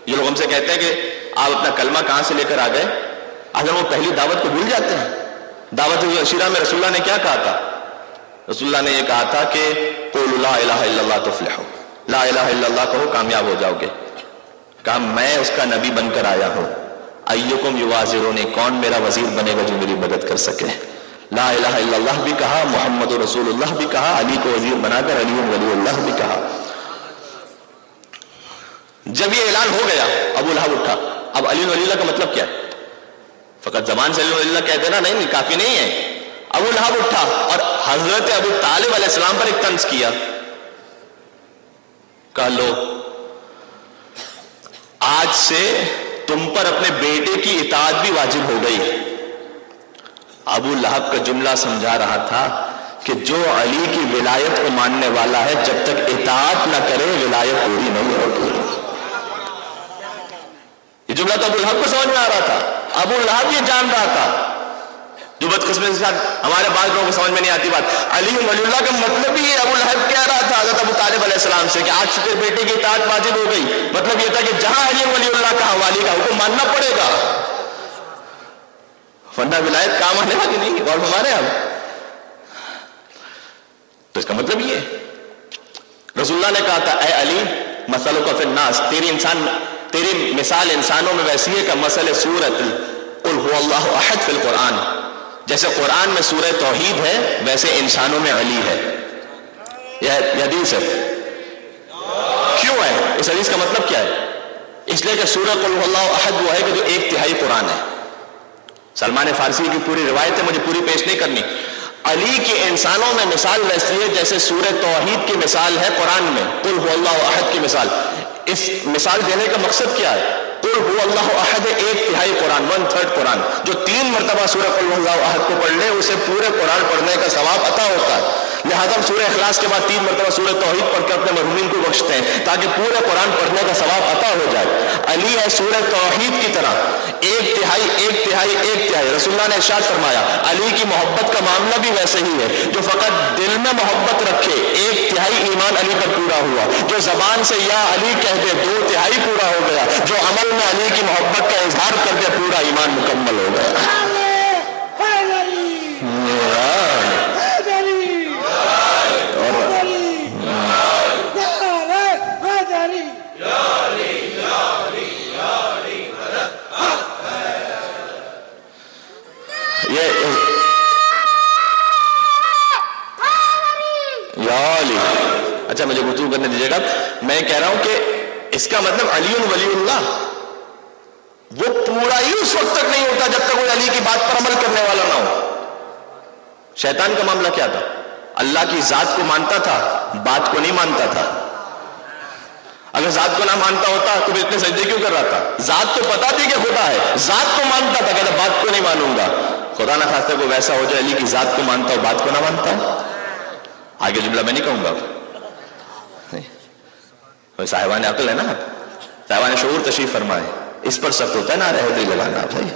یہ لوگ ہم سے کہتے ہیں کہ آپ اپنا کلمہ کہاں سے لے کر آ گئے؟ اگر وہ پہلی دعوت کو بھول جاتے ہیں۔ دعوت ذو العشیرہ میں رسول اللہ نے کیا کہا تھا؟ رسول اللہ نے یہ کہا تھا کہ قولوا لا الہ الا اللہ تفلحوا، لا الہ الا اللہ کہو کامیاب ہو جاؤ گے۔ کہا میں اس کا نبی بن کر آیا ہوں، ایکم یواظرنی، کون میرا وزیر بنے گا جو میری مدد کر سکے۔ لا الہ الا اللہ بھی کہا، محمد رسول اللہ بھی کہا، علی کو وزیر بنا کر علی ولی اللہ بھی کہا۔ جب یہ اعلان ہو گیا ابو لہب اٹھا۔ اب علی ولی اللہ کا مطلب کیا ہے؟ فقط زبان سے علی ولی اللہ کہہ دینا نہیں، کافی نہیں ہے۔ ابو لہب اٹھا اور حضرت ابو طالب علیہ السلام پر ایک طنز کیا، کہا لو آج سے تم پر اپنے بیٹے کی اطاعت بھی واجب ہو گئی۔ ابو لہب کا جملہ سمجھا رہا تھا کہ جو علی کی ولایت کو ماننے والا ہے جب تک اطاعت نہ کرے ولایت پوری نہیں ہوگی۔ یہ جملہ تو ابو لہب کو سمجھ میں آ رہا تھا، ابو لہب یہ جان رہا تھا، جو بدقسمتی کے ساتھ ہمارے بعض لوگوں کو سمجھ میں نہیں آتی بات۔ علی ولی اللہ کا مطلب ہی ابو لہب کہہ رہا تھا حضرت ابو طالب علیہ السلام سے کہ آج سے تیرے بیٹے کی اطاعت واجب ہو گئی۔ مطلب یہ تھا کہ جہاں علی ولی اللہ کا حوالی کا حکم ماننا پڑے گا، ورنہ ولایت کام آنے والی نہیں۔ غور فرمائیں اب تو اس کا مطلب یہ رسول اللہ نے کہا تھا اے علی مثلک فی الناس، تیری مثال انسانوں میں ویسی ہے کہ مثل سورۃ قل هو اللہ احد فی القرآن، جیسے قرآن میں سورہ توحید ہے ویسے انسانوں میں علی ہے۔ یہ حدیث ہے، کیوں ہے؟ اس حدیث کا مطلب کیا ہے؟ اس لیے کہ سورہ قل هو اللہ احد وہ ہے کہ جو 1/3 قرآن ہے۔ سلمان فارسی کی پوری روایت ہے، مجھے پوری پیش نہیں کرنی۔ علی کی انسانوں میں مثال ویسی ہے جیسے سورہ توحید کی مثال ہے قرآن میں، قل هو اللہ احد کی مثال۔ اس مثال دینے کا مقصد کیا ہے؟ قل هو اللہ احد 1/3 قرآن، 1/3 قرآن، جو 3 مرتبہ سورہ قل هو اللہ احد کو پڑھ لے اسے پورے قرآن پڑھنے کا ثواب عطا ہوتا ہے۔ لہذا ہم سورہ اخلاص کے بعد 3 مرتبہ سورہ توحید پڑھ کے اپنے مرحومین کو بخشتے ہیں تاکہ پورے قرآن پڑھنے کا ثواب عطا ہو جائے۔ علی ہے سورہ توحید کی طرح 1/3 رسول اللہ نے ارشاد فرمایا علی کی محبت کا معاملہ بھی ویسے ہی ہے، جو فقط دل میں محبت رکھے 1/3 ایمان علی پر پورا ہوا، جو زبان سے یا علی کہہ دے 2/3 پورا ہو گیا، جو عمل میں علی کی محبت کا اظہار کر دے پورا ایمان مکمل ہو گیا۔ یا علی. اچھا مجھے گفتگو کرنے دیجیے گا. میں کہہ رہا ہوں کہ اس کا مطلب علی ولی اللہ وہ پورا ہی اس وقت تک نہیں ہوتا جب تک وہ علی کی بات پر عمل کرنے والا نہ ہو. شیطان کا معاملہ کیا تھا؟ اللہ کی ذات کو مانتا تھا، بات کو نہیں مانتا تھا. اگر ذات کو نہ مانتا ہوتا تو اتنے سجدے کیوں کر رہا تھا؟ ذات تو پتا تھی کہ خدا ہے، ذات کو مانتا تھا، کہتا بات کو نہیں مانوں گا. خدا نہ خواستہ کو ویسا ہو جائے علی کی ذات کو مانتا ہو بات کو نہ مانتا ہو. آگے جملہ میں نہیں کہوں گا. صاحبان عقل ہے نا، صاحبان شعور تشریف فرمائے. اس پر سخت ہوتا ہے نعرہ حیدری لگانا. آپ صحیح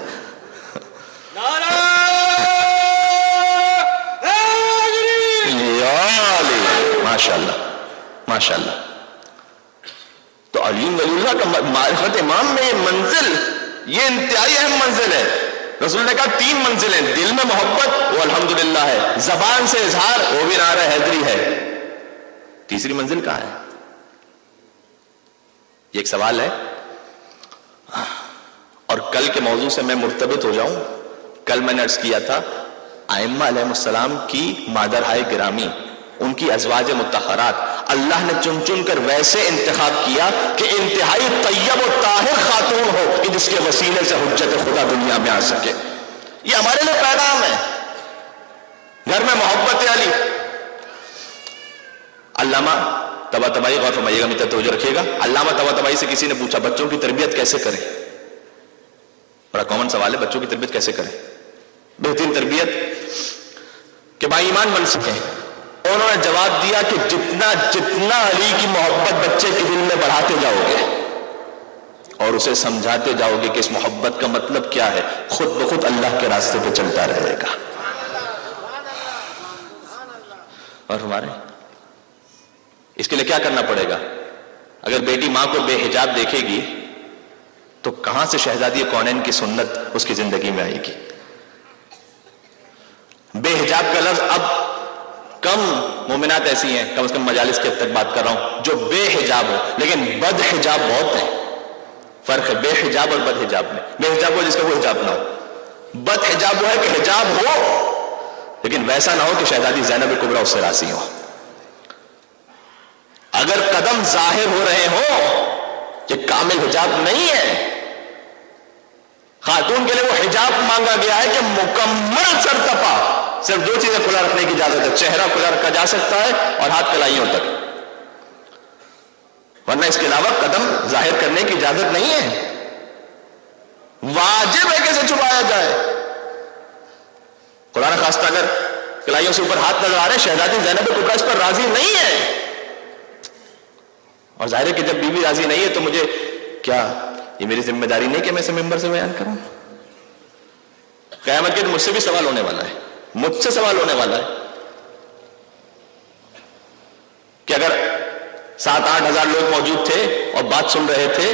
ماشاء اللہ ماشاء اللہ. تو علی ولی اللہ کا معرفت امام میں یہ منزل، یہ انتہائی اہم منزل ہے. رسول نے کہا 3 منزلیں، دل میں محبت وہ الحمدللہ ہے، زبان سے اظہار وہ بھی نعرہ حیدری ہے. تیسری منزل کہاں ہے؟ یہ ایک سوال ہے اور کل کے موضوع سے میں مرتبط ہو جاؤں. کل میں نے عرض کیا تھا ائمہ علیہ السلام کی مادرہائے گرامی، ان کی ازواج مطہرات اللہ نے چن چن کر ویسے انتخاب کیا کہ انتہائی طیب و طاہر خاتون ہو کہ جس کے وسیلے سے حجت خدا دنیا میں آ سکے. یہ ہمارے لیے پیغام ہے. گھر میں محبت علی. علامہ طباطبائی غور فرمائیے گا، میرے توجہ رکھیے گا. علامہ طباطبائی سے کسی نے پوچھا بچوں کی تربیت کیسے کریں؟ بڑا کامن سوال ہے، بچوں کی تربیت کیسے کریں؟ بہترین تربیت کہ بھائی ایمان بن سکیں. انہوں نے جواب دیا کہ جتنا علی کی محبت بچے کے دل میں بڑھاتے جاؤ گے اور اسے سمجھاتے جاؤ گے کہ اس محبت کا مطلب کیا ہے، خود بخود اللہ کے راستے پہ چلتا رہے گا. اور ہمارے اس کے لیے کیا کرنا پڑے گا؟ اگر بیٹی ماں کو بے حجاب دیکھے گی تو کہاں سے شہزادی کونین کی سنت اس کی زندگی میں آئے گی؟ بے حجاب کا لفظ اب کم مومنات ایسی ہیں، کم از کم مجالس کے اب تک بات کر رہا ہوں جو بے حجاب ہو، لیکن بد حجاب بہت ہے. فرق ہے بے حجاب اور بد حجاب میں. بے حجاب ہو جس کا وہ حجاب نہ ہو. بد حجاب وہ ہے کہ حجاب ہو لیکن ویسا نہ ہو کہ شہزادی زینب کبریٰ اس سے راضی ہو. اگر قدم ظاہر ہو رہے ہو کہ کامل حجاب نہیں ہے، خاتون کے لیے وہ حجاب مانگا گیا ہے کہ مکمل سرتپا، صرف 2 چیزیں کھلا رکھنے کی اجازت ہے. چہرہ کھلا رکھا جا سکتا ہے اور ہاتھ کلائیوں تک، ورنہ اس کے علاوہ قدم ظاہر کرنے کی اجازت نہیں ہے. واجب ہے کہ اسے چھپایا جائے. قرآن خواستہ اگر کلائیوں سے اوپر ہاتھ نظر آ رہے، شہزادی زینب کبریٰ اس پر راضی نہیں ہے. اور ظاہر ہے کہ جب بیوی راضی نہیں ہے تو مجھے کیا یہ میری ذمہ داری نہیں کہ میں اسے ممبر سے بیان کروں؟ قیامت کے دن مجھ سے بھی سوال ہونے والا ہے، مجھ سے سوال ہونے والا ہے کہ اگر 7-8 ہزار لوگ موجود تھے اور بات سن رہے تھے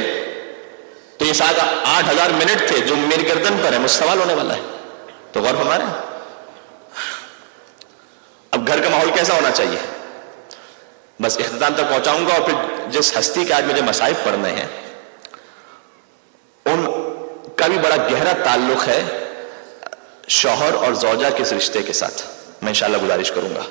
تو یہ 7-8 ہزار منٹ تھے جو میری گردن پر ہے. مجھ سے سوال ہونے والا ہے. تو غور ہمارے اب گھر کا ماحول کیسا ہونا چاہیے؟ بس اختتام تک پہنچاؤں گا اور پھر جس ہستی کے آج مجھے مصائب پڑھنے ہیں ان کا بھی بڑا گہرا تعلق ہے شوہر اور زوجہ کے اس رشتے کے ساتھ. میں انشاءاللہ گزارش کروں گا.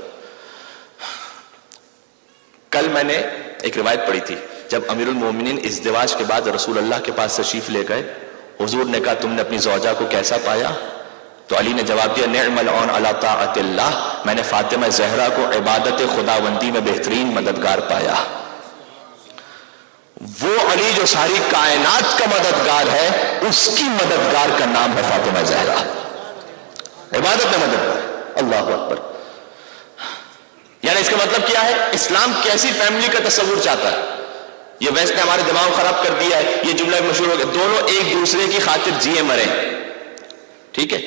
کل میں نے ایک روایت پڑھی تھی، جب امیر المومنین ازدواج کے بعد رسول اللہ کے پاس تشریف لے گئے، حضور نے کہا تم نے اپنی زوجہ کو کیسا پایا؟ تو علی نے جواب دیا نعم العون علی طاعت اللہ، میں نے فاطمہ زہرا کو عبادت خداوندی میں بہترین مددگار پایا. وہ علی جو ساری کائنات کا مددگار ہے، اس کی مددگار کا نام ہے فاطمہ زہرا. عبادت میں مددگار. اللہ اکبر. یعنی اس کا مطلب کیا ہے؟ اسلام کیسی فیملی کا تصور چاہتا ہے؟ یہ ویسٹ نے ہمارے دماغ خراب کر دیا ہے. یہ جملہ مشہور ہو گیا، دونوں ایک دوسرے کی خاطر جیے مرے. ٹھیک ہے،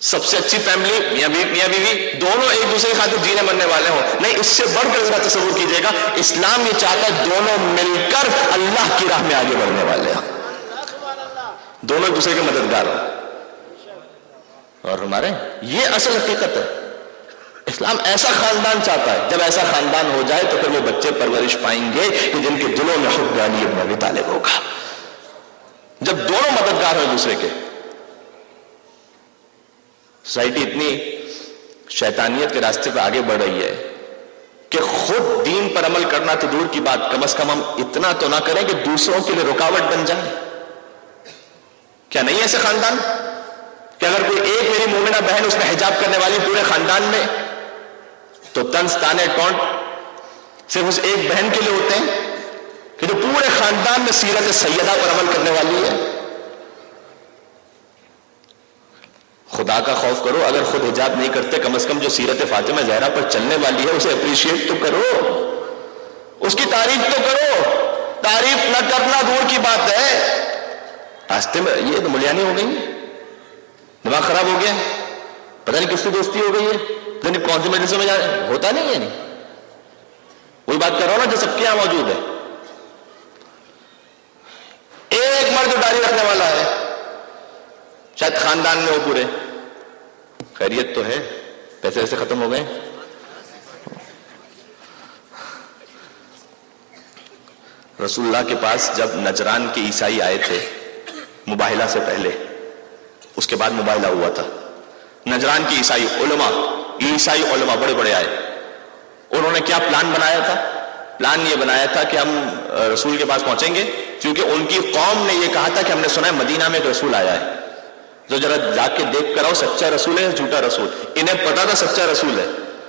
سب سے اچھی فیملی میاں بیوی دونوں ایک دوسرے کی خاطر جینے مرنے والے ہوں. نہیں، اس سے بڑھ کر ذرا تصور کیجئے گا، اسلام یہ چاہتا ہے دونوں مل کر اللہ کی راہ میں آگے بڑھنے والے ہیں، دونوں ایک دوسرے کے مددگار ہوں. اور ہمارے یہ اصل حقیقت ہے. اسلام ایسا خاندان چاہتا ہے. جب ایسا خاندان ہو جائے تو پھر وہ بچے پرورش پائیں گے کہ جن کے دلوں میں حب علی بن ابی طالب ہوگا. جب دونوں مددگار ہوں ایک دوسرے کے. سوسائٹی اتنی شیطانیت کے راستے پہ آگے بڑھ رہی ہے کہ خود دین پر عمل کرنا تو دور کی بات، کم از کم ہم اتنا تو نہ کریں کہ دوسروں کے لیے رکاوٹ بن جائیں. کیا نہیں ایسے خاندان کہ اگر کوئی ایک میری مومنہ بہن اس میں حجاب کرنے والی پورے خاندان میں، تو طنز تانے ٹونٹ صرف اس ایک بہن کے لیے ہوتے ہیں کہ جو پورے خاندان میں سیرت سیدہ پر عمل کرنے والی ہے. خدا کا خوف کرو، اگر خود حجاب نہیں کرتے کم از کم جو سیرت فاطمہ زہرا پر چلنے والی ہے اسے اپریشیٹ تو کرو، اس کی تعریف تو کرو. تعریف نہ کرنا دور کی بات ہے. راستے میں یہ تو ملیانی ہو گئی، دماغ خراب ہو گیا، پتہ نہیں کس سے دوستی ہو گئی ہے، پتہ نہیں کون سی مجلسوں میں جا رہے ہیں. ہوتا نہیں ہے، نہیں وہی بات کر رہا ہوں نا جو سب کے یہاں موجود ہے. ایک مرد جو داڑھی رکھنے والا ہے شاید خاندان میں ہو پورے. خیریت تو ہے، پیسے ایسے ختم ہو گئے. رسول اللہ کے پاس جب نجران کے عیسائی آئے تھے مباہلہ سے پہلے، اس کے بعد مباہلہ ہوا تھا. نجران کے عیسائی علماء بڑے بڑے آئے. انہوں نے کیا پلان بنایا تھا؟ پلان یہ بنایا تھا کہ ہم رسول کے پاس پہنچیں گے، کیونکہ ان کی قوم نے یہ کہا تھا کہ ہم نے سنا ہے مدینہ میں ایک رسول آیا ہے، جو ذرا جا کے دیکھ کر آؤ سچا رسول ہے یا جھوٹا رسول. انہیں پتا تھا سچا رسول ہے،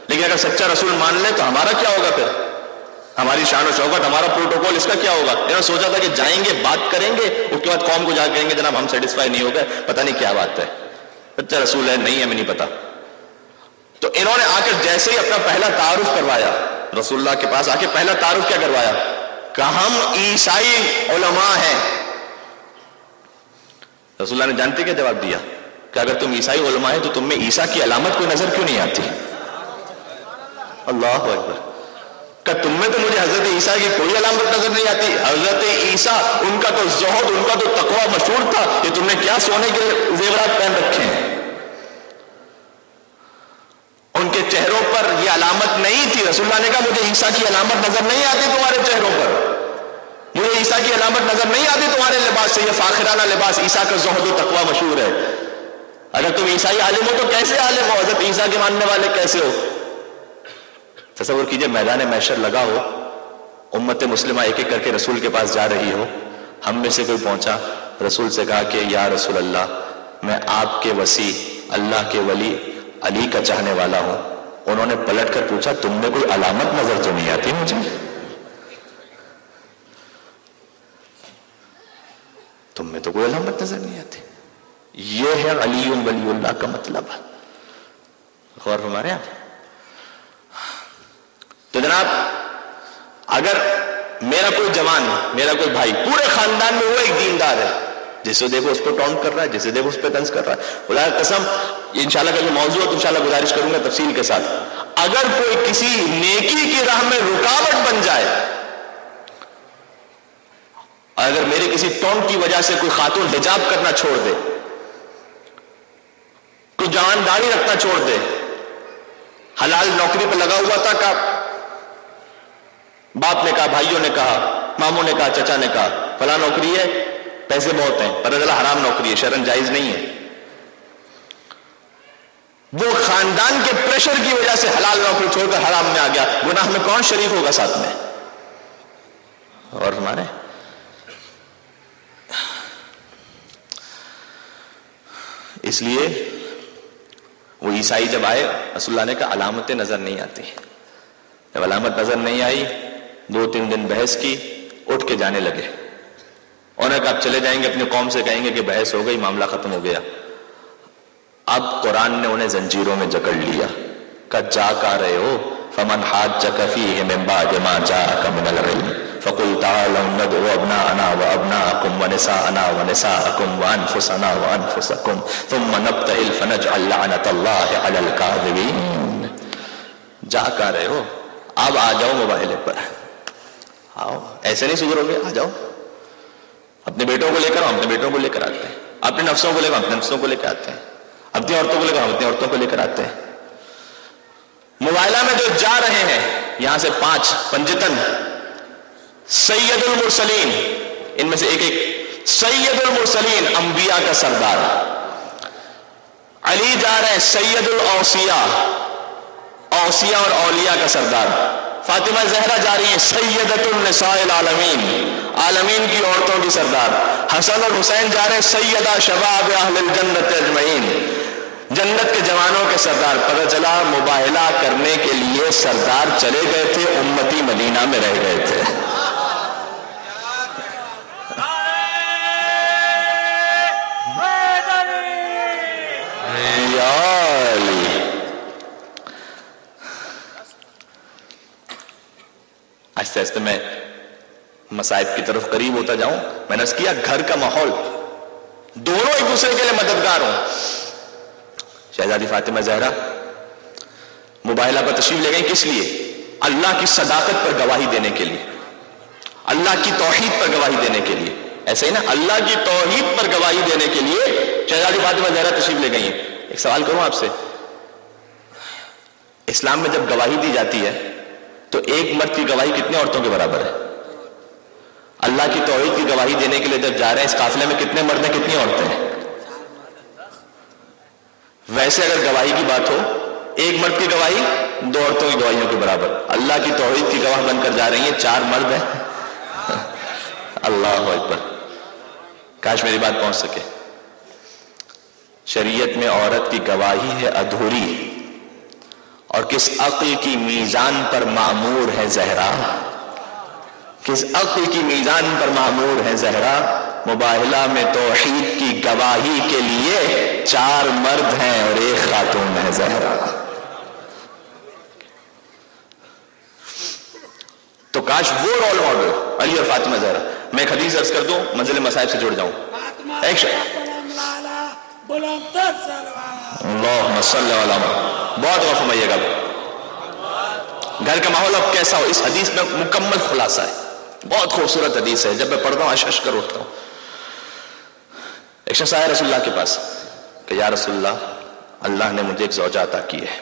لیکن اگر سچا رسول مان لیں تو ہمارا کیا ہوگا، پھر ہماری شان و شوکت، ہمارا پروٹوکول، اس کا کیا ہوگا. انہوں نے سوچا تھا کہ جائیں گے، بات کریں گے، اس کے بعد قوم کو جا کے کہیں گے جناب ہم سیٹسفائی نہیں ہو گئے، پتہ نہیں کیا بات ہے، سچا رسول ہے نہیں ہے ہمیں نہیں پتا. تو انہوں نے آ کر جیسے ہی اپنا پہلا تعارف کروایا، رسول اللہ کے پاس آ کے پہلا تعارف کیا کروایا کہ ہم عیسائی علماء ہیں. رسول اللہ نے جانتے کیا جواب دیا کہ اگر تم عیسائی علماء ہیں تو تم میں عیسیٰ کی علامت کوئی نظر کیوں نہیں آتی؟ اللہ اکبر. کہ تم میں تو مجھے حضرت عیسیٰ کی کوئی علامت نظر نہیں آتی. حضرت عیسیٰ ان کا تو زہد، ان کا تو تقویٰ مشہور تھا، یہ تم نے کیا سونے کے زیورات پہن رکھے ہیں. ان کے چہروں پر یہ علامت نہیں تھی. رسول اللہ نے کہا مجھے عیسیٰ کی علامت نظر نہیں آتی تمہارے چہروں پر، مجھے عیسیٰ کی علامت نظر نہیں آتی تمہارے لباس سے. یہ فاخرانہ لباس، عیسیٰ کا زہد و تقویٰ مشہور ہے. اگر تم عیسائی عالم ہو تو کیسے عالم ہو؟ حضرت عیسیٰ کے ماننے والے کیسے ہو؟ تصور کیجئے میدان محشر لگا ہو، امت مسلمہ ایک ایک کر کے رسول کے پاس جا رہی ہو. ہم میں سے کوئی پہنچا، رسول سے کہا کہ یا رسول اللہ میں آپ کے وصی، اللہ کے ولی علی کا چاہنے والا ہوں. انہوں نے پلٹ کر پوچھا تم میں کوئی علامت نظر تو نہیں آتی مجھے؟ تم میں تو کوئی علامت نظر نہیں آتی. یہ ہے علی ولی اللہ کا مطلب. غور ہمارے آپ. تو جناب اگر میرا کوئی جوان، میرا کوئی بھائی پورے خاندان میں وہ ایک دیندار ہے، جسے دیکھو اس پہ ٹونٹ کر رہا ہے، جسے دیکھو اس پہ طنز کر رہا ہے، خدا کی قسم انشاءاللہ کا جو موضوع ہے تو انشاءاللہ گزارش کروں گا تفصیل کے ساتھ. اگر کوئی کسی نیکی کی راہ میں رکاوٹ بن جائے، اگر میرے کسی ٹونٹ کی وجہ سے کوئی خاتون حجاب کرنا چھوڑ دے، کوئی جوان داڑھی رکھنا چھوڑ دے، حلال نوکری پہ لگا ہوا تھا، کہ باپ نے کہا، بھائیوں نے کہا، ماموں نے کہا، چچا نے کہا فلاں نوکری ہے، پیسے بہت ہیں، پتہ چلا حرام نوکری ہے، شرعاً جائز نہیں ہے. وہ خاندان کے پریشر کی وجہ سے حلال نوکری چھوڑ کر حرام میں آ گیا، گناہ میں کون شریک ہوگا ساتھ میں؟ اور ہمارے اس لیے وہ عیسائی جب آئے، رسول اللہ نے کہا علامتیں نظر نہیں آتی. جب علامت نظر نہیں آئی، 2-3 دن بحث کی، اٹھ کے جانے لگے. انہوں نے کہا اب چلے جائیں گے اپنی قوم سے کہیں گے کہ بحث ہو گئی، معاملہ ختم ہو گیا. اب قرآن نے انہیں زنجیروں میں جکڑ لیا. کہ جا کہا رہے ہو، فمن حاجک فیہ من بعد ما جاءک من العلم فقل تعالوا ندعو ابناءنا وابناءکم ونساءنا ونساءکم وانفسنا وانفسکم ثم نبتہل فنجعل لعنت اللہ علی الکاذبین. جا کہا رہے ہو، اب آ جاؤ مباہلے پر، آؤ، ایسے نہیں سدھرو گے، آ جاؤ. اپنے بیٹوں کو لے کر ہم اپنے بیٹوں کو لے کر آتے ہیں، اپنے نفسوں کو لے کر اپنے نفسوں کو لے کر آتے ہیں، اپنی عورتوں کو لے کر ہم اپنی عورتوں کو لے کر آتے ہیں. مباہلہ میں جو جا رہے ہیں یہاں سے 5 پنجتن سید المرسلین، ان میں سے ایک سید المرسلین انبیاء کا سردار. علی جا رہے ہیں سید الاوصیاء، اوصیاء اور اولیاء کا سردار. فاطمہ زہرا جا رہی ہیں سیدۃ النساء العالمین، عالمین کی عورتوں کی سردار. حسن اور حسین جا رہے ہیں سیدہ شباب اہل الجنت اجمعین، جنت کے جوانوں کے سردار. پتہ چلا مباہلہ کرنے کے لیے سردار چلے گئے تھے، امتی مدینہ میں رہ گئے تھے. آہستہ آہستہ میں مصائب کی طرف قریب ہوتا جاؤں. میں نے عرض کیا گھر کا ماحول دونوں ایک دوسرے کے لیے مددگار ہوں. شہزادی فاطمہ زہرا مباہلہ پر تشریف لے گئیں، کس لیے؟ اللہ کی صداقت پر گواہی دینے کے لیے، اللہ کی توحید پر گواہی دینے کے لیے. ایسے ہی نا، اللہ کی توحید پر گواہی دینے کے لیے شہزادی فاطمہ زہرا تشریف لے گئی ہیں. ایک سوال کروں آپ سے، اسلام میں جب گواہی دی جاتی ہے تو ایک مرد کی گواہی کتنے عورتوں کے برابر ہے؟ اللہ کی توحید کی گواہی دینے کے لیے جب جا رہے ہیں اس قافلے میں کتنے مرد ہیں کتنی عورتیں ہیں؟ ویسے اگر گواہی کی بات ہو، ایک مرد کی گواہی 2 عورتوں کی گواہیوں کے برابر. اللہ کی توحید کی گواہ بن کر جا رہی ہیں 4 مرد ہیں. اللہ اکبر. کاش میری بات پہنچ سکے. شریعت میں عورت کی گواہی ہے ادھوری، اور کس عقل کی میزان پر معمور ہے زہرا، کس عقل کی میزان پر معمور ہے زہرا. مباہلہ میں توحید کی گواہی کے لیے 4 مرد ہیں اور 1 خاتون ہے زہرا. تو کاش وہ رول ماڈل علی اور فاطمہ زہرا. میں ایک حدیث عرض کر دوں، منزل مصائب سے جڑ جاؤں. اللہم صلی علی محمد. بہت غور فرمائیے گا. گھر کا ماحول اب کیسا ہو، اس حدیث میں مکمل خلاصہ ہے. بہت خوبصورت حدیث ہے. جب میں پڑھتا ہوں اشش کر اٹھتا ہوں. ایک شخص آیا رسول اللہ کے پاس کہ یا رسول اللہ، اللہ نے مجھے ایک زوجہ عطا کی ہے،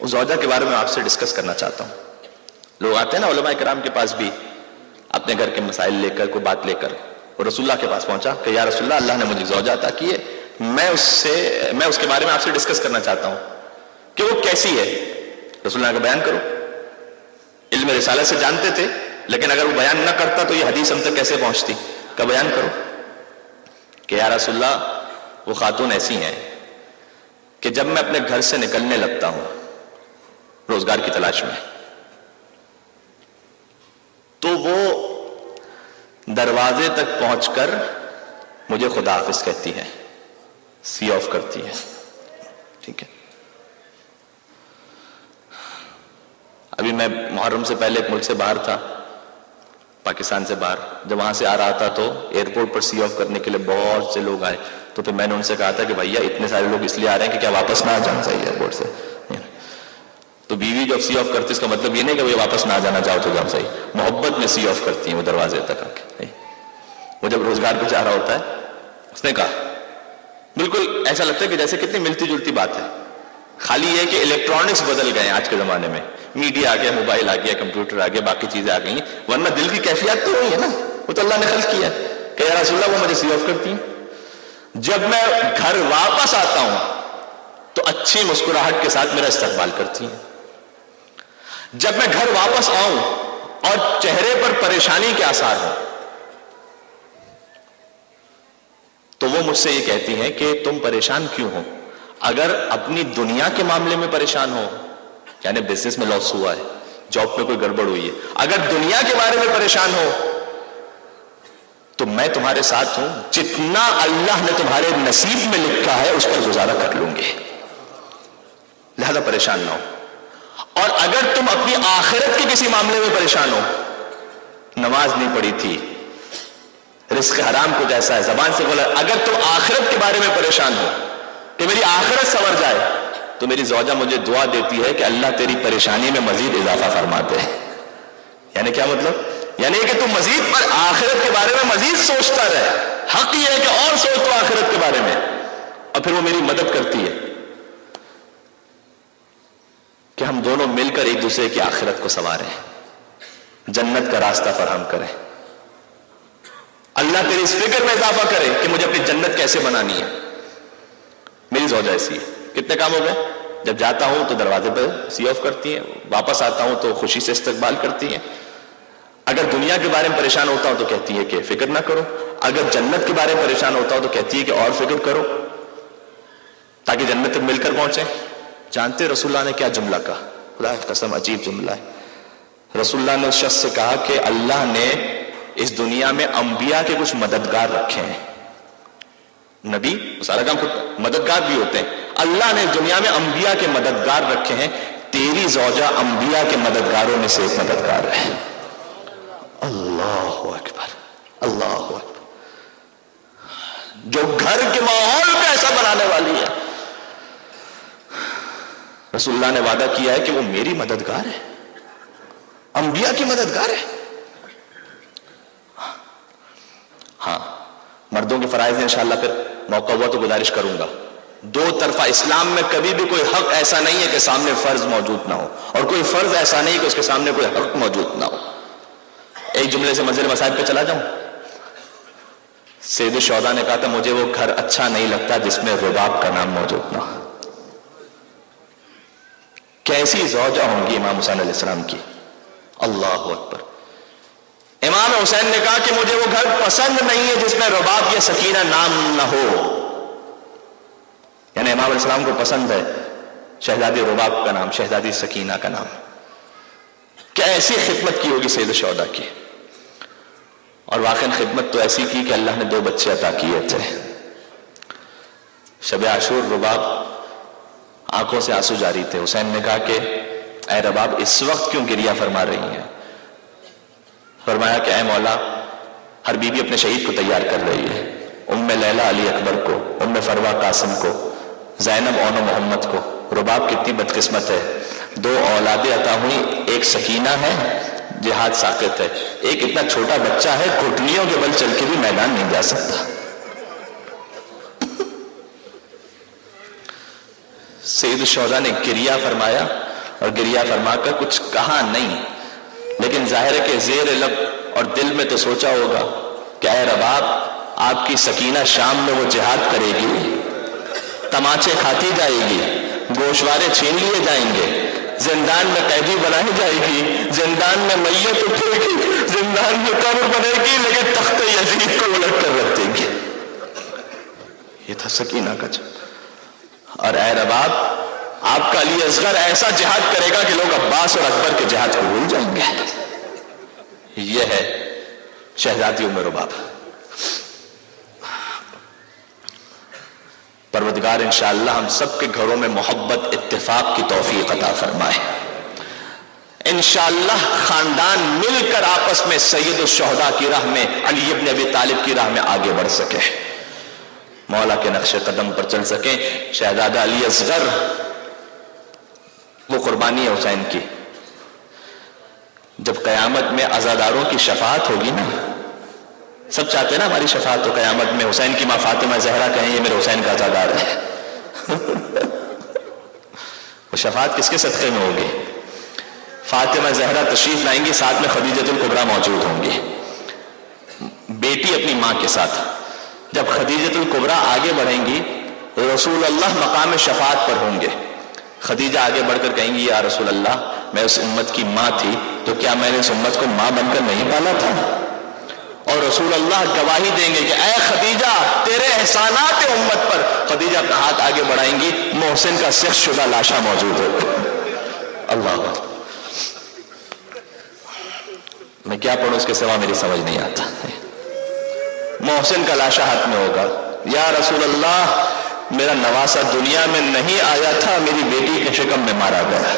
اس زوجہ کے بارے میں آپ سے ڈسکس کرنا چاہتا ہوں. لوگ آتے ہیں نا علماء کرام کے پاس بھی اپنے گھر کے مسائل لے کر، کوئی بات لے کر. اور رسول اللہ کے پاس پہنچا کہ یا رسول اللہ، اللہ نے مجھے زوجہ عطا کی ہے، میں اس کے بارے میں آپ سے ڈسکس کرنا چاہتا ہوں کہ وہ کیسی ہے. رسول اللہ کا بیان کرو. علم رسالت سے جانتے تھے، لیکن اگر وہ بیان نہ کرتا تو یہ حدیث ہم تک کیسے پہنچتی؟ کا بیان کرو کہ یا رسول اللہ، وہ خاتون ایسی ہیں کہ جب میں اپنے گھر سے نکلنے لگتا ہوں روزگار کی تلاش میں، تو وہ دروازے تک پہنچ کر مجھے خدا حافظ کہتی ہے، سی آف کرتی ہے. ٹھیک ہے. ابھی میں محرم سے پہلے ایک ملک سے باہر تھا، پاکستان سے باہر. جب وہاں سے آ رہا تھا تو ایئرپورٹ پر سی آف کرنے کے لیے بہت سے لوگ آئے. تو پھر میں نے ان سے کہا تھا کہ بھیا اتنے سارے لوگ اس لیے آ رہے ہیں کہ کیا واپس نہ آ جانا چاہیے ایئرپورٹ سے. تو بیوی جب سی آف کرتی اس کا مطلب یہ نہیں کہ وہ واپس نہ جانا چاہو تو جانا چاہیے. محبت میں سی آف کرتی ہیں وہ دروازے تک آ کے. وہ جب روزگار پہ جا رہا ہوتا ہے، اس نے کہا، بالکل ایسا لگتا ہے کہ جیسے کتنی ملتی جلتی بات ہے، خالی یہ کہ الیکٹرانکس بدل گئے ہیں آج کے زمانے میں. میڈیا آ گیا، موبائل آ گیا، کمپیوٹر آ گیا، باقی چیزیں آ گئی ہیں، ورنہ دل کی کیفیات تو وہی ہے نا. وہ تو اللہ نے خلق کیا کہ یا رسول اللہ وہ مجھے سی آف کرتی ہیں. جب میں گھر واپس آتا ہوں تو اچھی مسکراہٹ کے ساتھ میرا استقبال کرتی ہیں. جب میں گھر واپس آؤں اور چہرے پر پریشانی کے آثار ہوں تو وہ مجھ سے یہ کہتی ہیں کہ تم پریشان کیوں ہو؟ اگر اپنی دنیا کے معاملے میں پریشان ہو، یعنی بزنس میں لاس ہوا ہے، جاب میں کوئی گڑبڑ ہوئی ہے، اگر دنیا کے بارے میں پریشان ہو تو میں تمہارے ساتھ ہوں، جتنا اللہ نے تمہارے نصیب میں لکھا ہے اس پر گزارا کر لوں گے، لہذا پریشان نہ ہو. اور اگر تم اپنی آخرت کے کسی معاملے میں پریشان ہو، نماز نہیں پڑھی تھی، رزق حرام کچھ ایسا ہے، زبان سے بولا، اگر تم آخرت کے بارے میں پریشان ہو کہ میری آخرت سنور جائے، تو میری زوجہ مجھے دعا دیتی ہے کہ اللہ تیری پریشانی میں مزید اضافہ فرما دے. یعنی کیا مطلب؟ یعنی کہ تم مزید پر آخرت کے بارے میں مزید سوچتا رہے. حق یہ ہے کہ اور سوچ تو آخرت کے بارے میں. اور پھر وہ میری مدد کرتی ہے کہ ہم دونوں مل کر ایک دوسرے کی آخرت کو سنواریں، جنت کا راستہ فراہم کریں. اللہ تیری اس فکر میں اضافہ کرے کہ مجھے اپنی جنت کیسے بنانی ہے. میری زوجہ ایسی ہے. کتنے کام ہو گئے؟ جب جاتا ہوں تو دروازے پر سی آف کرتی ہیں، واپس آتا ہوں تو خوشی سے استقبال کرتی ہیں۔ اگر دنیا کے بارے میں پریشان ہوتا ہوں تو کہتی ہے کہ فکر نہ کرو، اگر جنت کے بارے میں پریشان ہوتا ہوں تو کہتی ہے کہ اور فکر کرو تاکہ جنت تک مل کر پہنچیں۔ جانتے رسول اللہ نے کیا جملہ کہا؟ خدا کی قسم عجیب جملہ ہے۔ رسول اللہ نے اس شخص سے کہا کہ اللہ نے اس دنیا میں انبیاء کے کچھ مددگار رکھے ہیں۔ نبی سارا کام خود مددگار بھی ہوتے ہیں، اللہ نے دنیا میں انبیاء کے مددگار رکھے ہیں، تیری زوجہ انبیاء کے مددگاروں میں سے ایک مددگار ہے۔ اللہ اکبر، اللہ اکبر، جو گھر کے ماحول کو ایسا بنانے والی ہے۔ رسول اللہ نے وعدہ کیا ہے کہ وہ میری مددگار ہے، انبیاء کی مددگار ہے۔ ہاں، مردوں کے فرائض ہیں، انشاءاللہ پھر موقع ہوا تو گزارش کروں گا۔ دو طرفہ اسلام میں کبھی بھی کوئی حق ایسا نہیں ہے کہ سامنے فرض موجود نہ ہو، اور کوئی فرض ایسا نہیں کہ اس کے سامنے کوئی حق موجود نہ ہو۔ ایک جملے سے منزل مسائل پہ چلا جاؤں۔ سید الشہداء نے کہا تھا مجھے وہ گھر اچھا نہیں لگتا جس میں رباب کا نام موجود نہ ہو۔ کیسی زوجہ ہوں گی امام حسین علیہ السلام کی، اللہ اکبر۔ امام حسین نے کہا کہ مجھے وہ گھر پسند نہیں ہے جس میں رباب یا سکینہ نام نہ ہو، یعنی امام علیہ السلام کو پسند ہے شہزادی رباب کا نام، شہزادی سکینہ کا نام۔ کیسی خدمت کی ہوگی سید الشہداء کی، اور واقعی خدمت تو ایسی کی کہ اللہ نے 2 بچے عطا کیے تھے۔ شب عاشور رباب آنکھوں سے آنسو جاری تھے۔ حسین نے کہا کہ اے رباب اس وقت کیوں گریہ فرما رہی ہیں؟ فرمایا کہ اے مولا، ہر بیوی اپنے شہید کو تیار کر رہی ہے، ام لیلہ علی اکبر کو، ام فروا قاسم کو، زینب اون محمد کو۔ رباب کتنی بدقسمت ہے، 2 اولادیں عطا ہوئی، ایک سکینہ ہے جہاد ساقط ہے، ایک اتنا چھوٹا بچہ ہے گھٹنیوں کے بل چل کے بھی میدان نہیں جا سکتا۔ سید الشہداء نے گریہ فرمایا، اور گریہ فرما کر کچھ کہا نہیں، لیکن ظاہر ہے کہ زیر لب اور دل میں تو سوچا ہوگا کہ اے رباب آپ کی سکینہ شام میں وہ جہاد کرے گی، تماچے کھاتی جائے گی، گوشوارے چھین لیے جائیں گے، زندان میں قیدی بنائی جائے گی، زندان میں میت اٹھے گی، زندان میں قبر بنے گی، لیکن تخت یزید کو الٹ کر رکھ دیں گے۔ یہ تھا سکینہ کا جہاد۔ اور اے رباب آپ کا علی اصغر ایسا جہاد کرے گا کہ لوگ عباس اور اکبر کے جہاد کو بھول جائیں گے۔ یہ ہے شہزادی ام رباب۔ پروردگار انشاءاللہ ہم سب کے گھروں میں محبت اتفاق کی توفیق عطا فرمائے، انشاءاللہ خاندان مل کر آپس میں سید الشہداء کی راہ میں، علی ابن ابی طالب کی راہ میں آگے بڑھ سکے، مولا کے نقش قدم پر چل سکیں۔ شہزادہ علی اصغر وہ قربانی ہے حسین کی۔ جب قیامت میں عزاداروں کی شفاعت ہوگی نا، سب چاہتے ہیں نا ہماری شفاعت ہو قیامت میں، حسین کی ماں فاطمہ زہرا کہیں یہ میرے حسین کا عزادار ہے۔ وہ شفاعت کس کے صدقے میں ہوگی؟ فاطمہ زہرا تشریف لائیں گی، ساتھ میں خدیجہ الکبریٰ موجود ہوں گی، بیٹی اپنی ماں کے ساتھ۔ جب خدیجہ الکبریٰ آگے بڑھیں گی، رسول اللہ مقام شفاعت پر ہوں گے، خدیجہ آگے بڑھ کر کہیں گی یا رسول اللہ میں اس امت کی ماں تھی تو کیا میں نے اس امت کو ماں بن کر نہیں پالا تھا؟ اور رسول اللہ گواہی دیں گے کہ اے خدیجہ تیرے احسانات امت پر۔ خدیجہ اپنا ہاتھ آگے بڑھائیں گی، محسن کا سخت شدہ لاشا موجود ہے۔ اللہ، میں کیا پڑھوں اس کے سوا میری سمجھ نہیں آتا۔ محسن کا لاشا ہاتھ میں ہوگا، یا رسول اللہ میرا نواسا دنیا میں نہیں آیا تھا، میری بیٹی کے شکم میں مارا گیا۔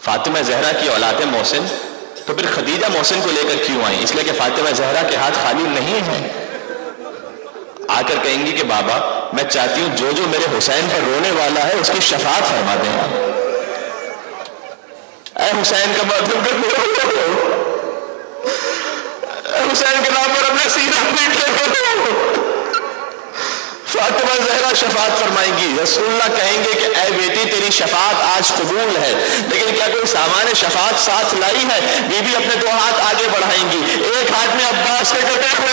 فاطمہ زہرا کی اولاد محسن، تو پھر خدیجہ محسن کو لے کر کیوں آئیں؟ اس لیے کہ فاطمہ زہرا کے ہاتھ خالی نہیں ہیں۔ آ کر کہیں گی کہ بابا میں چاہتی ہوں جو جو میرے حسین پر رونے والا ہے اس کی شفاعت فرما دیں۔ اے حسین کا ماتم کر حسین کے نام پر اپنے سینہ پیٹ لے۔ فاطمہ زہرا شفاعت فرمائیں گی، رسول اللہ کہیں گے کہ اے بیٹی تیری شفاعت آج قبول ہے، لیکن کیا کوئی سامان شفاعت ساتھ لائی ہے؟ بی بی اپنے 2 ہاتھ آگے بڑھائیں گی، ایک ہاتھ میں عباس کے کٹے ہوئے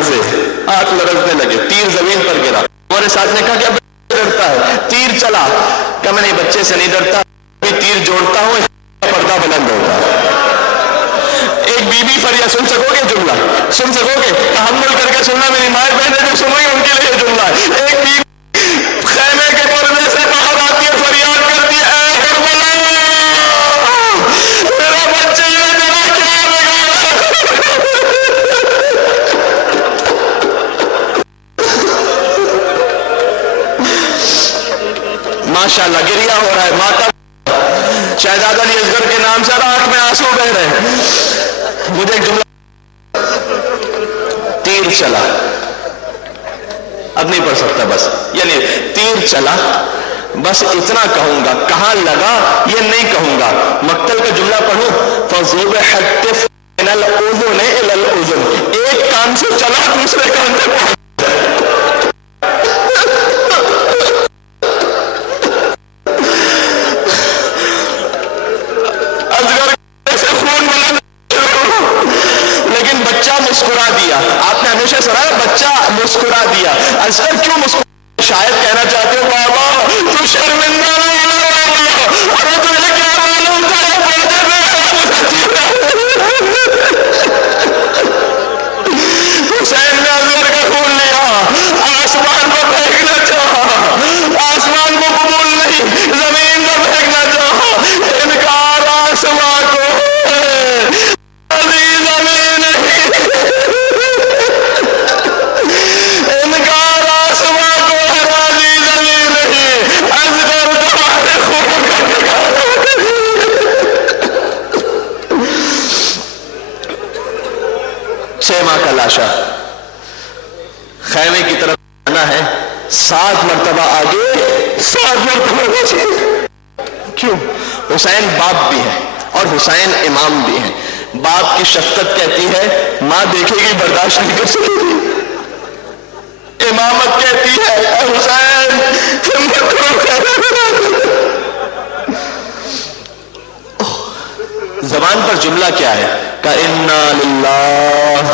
لرزے، ہاتھ لرزنے لگے، تیر زمین پر گرا. ہمارے ساتھ نے کہا کہ اب ڈرتا ہے، تیر چلا. کہ میں نے بچے سے نہیں ڈرتا، تیر جوڑتا ہوں پردہ بلند ہوتا ہے. ایک بی بی فریاد، سن سکو گے جملہ؟ سن سکو گے؟ تحمل کر کے سننا، میری مائیں بہنیں جو سنو گی ان کے لیے جملہ ہے. ایک بی خیمے کے پردے سے باہر آتی ہے، فریاد کرتی ہے، اے کربلا میرا بچہ یہ میرا کیا بگاڑا. ماشاءاللہ گریا ہو رہا ہے، ماتا شہزادہ علی اصغر کے نام سے آنکھ میں آنسو بہ رہے ہیں. مجھے ایک جملہ، تیر چلا، اب نہیں پڑھ سکتا بس، یعنی تیر چلا، بس اتنا کہوں گا، کہاں لگا یہ نہیں کہوں گا. مقتل کا جملہ پڑھوں، فَذُبِحَتْ مِنَ الْأُذُنِ إِلَى الْأُذُنِ، ایک کان سے چلا دوسرے کان سے پہنچا. مسکرا دیا. آپ نے ہمیشہ سنا ہے بچہ مسکرا دیا. اصغر کیوں مسکرا؟ شاید کہنا چاہتے ہو بابا تو شرمندہ نہیں ہو، ارے تجھے کیا معلوم تھا یہ پردے میں حسین نے اصغر کا خون لیا، آسمان پر پھینکنا چاہا، آسمان کو قبول نہیں، زمین پر پھینکنا چاہا. انکار آسمان کو کا لاشا خیمے کی طرف آنا ہے، 7 مرتبہ آگے 7 مرتبہ پیچھے. کیوں؟ حسین باپ بھی ہے اور حسین امام بھی ہے. باپ کی شفقت کہتی ہے ماں دیکھے گی برداشت نہیں کر سکے گی، امامت کہتی ہے اے حسین ہمت کرو. زبان پر جملہ کیا ہے؟ کَإِنَّا لِلَّهِ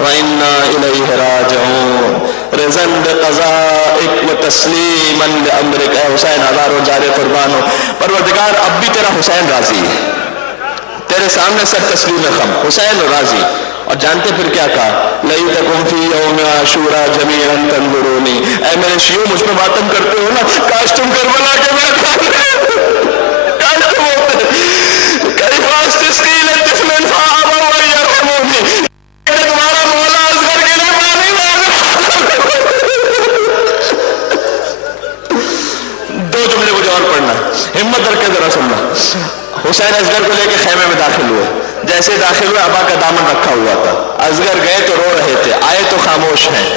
وَإِنَّا إِلَيْهِ رَاجِعُونَ رِضًا بِقَضَائِكَ وَتَسْلِيمًا لِأَمْرِكَ. اے حسین ہزاروں جارے قربان ہو، پروردگار اب بھی تیرا حسین راضی ہے، تیرے سامنے سر تسلیم خم، حسین راضی. اور جانتے پھر کیا کہا؟ لَيْتَكُمْ فِي يَوْمِ عَاشُورَىٰ جَمِيعًا تَنظُرُونِي. اے میرے شیعوں مجھ پہ ماتم کرتے ہو نا، کاش تم کربلا کے میدان میں، کاش تم ہوتے. كيف استسقي للطفل فأبوا أن يرحموني. تمہارا مولا اصغر کے لیے پانی مانگا. 2 جملے مجھے اور پڑھنا، ہمت کر کے ذرا سننا. حسین اصغر کو لے کے خیمے میں داخل ہوئے. جیسے داخل ہوئے ابا کا دامن رکھا ہوا تھا. اصغر گئے تو رو رہے تھے، آئے تو خاموش ہیں.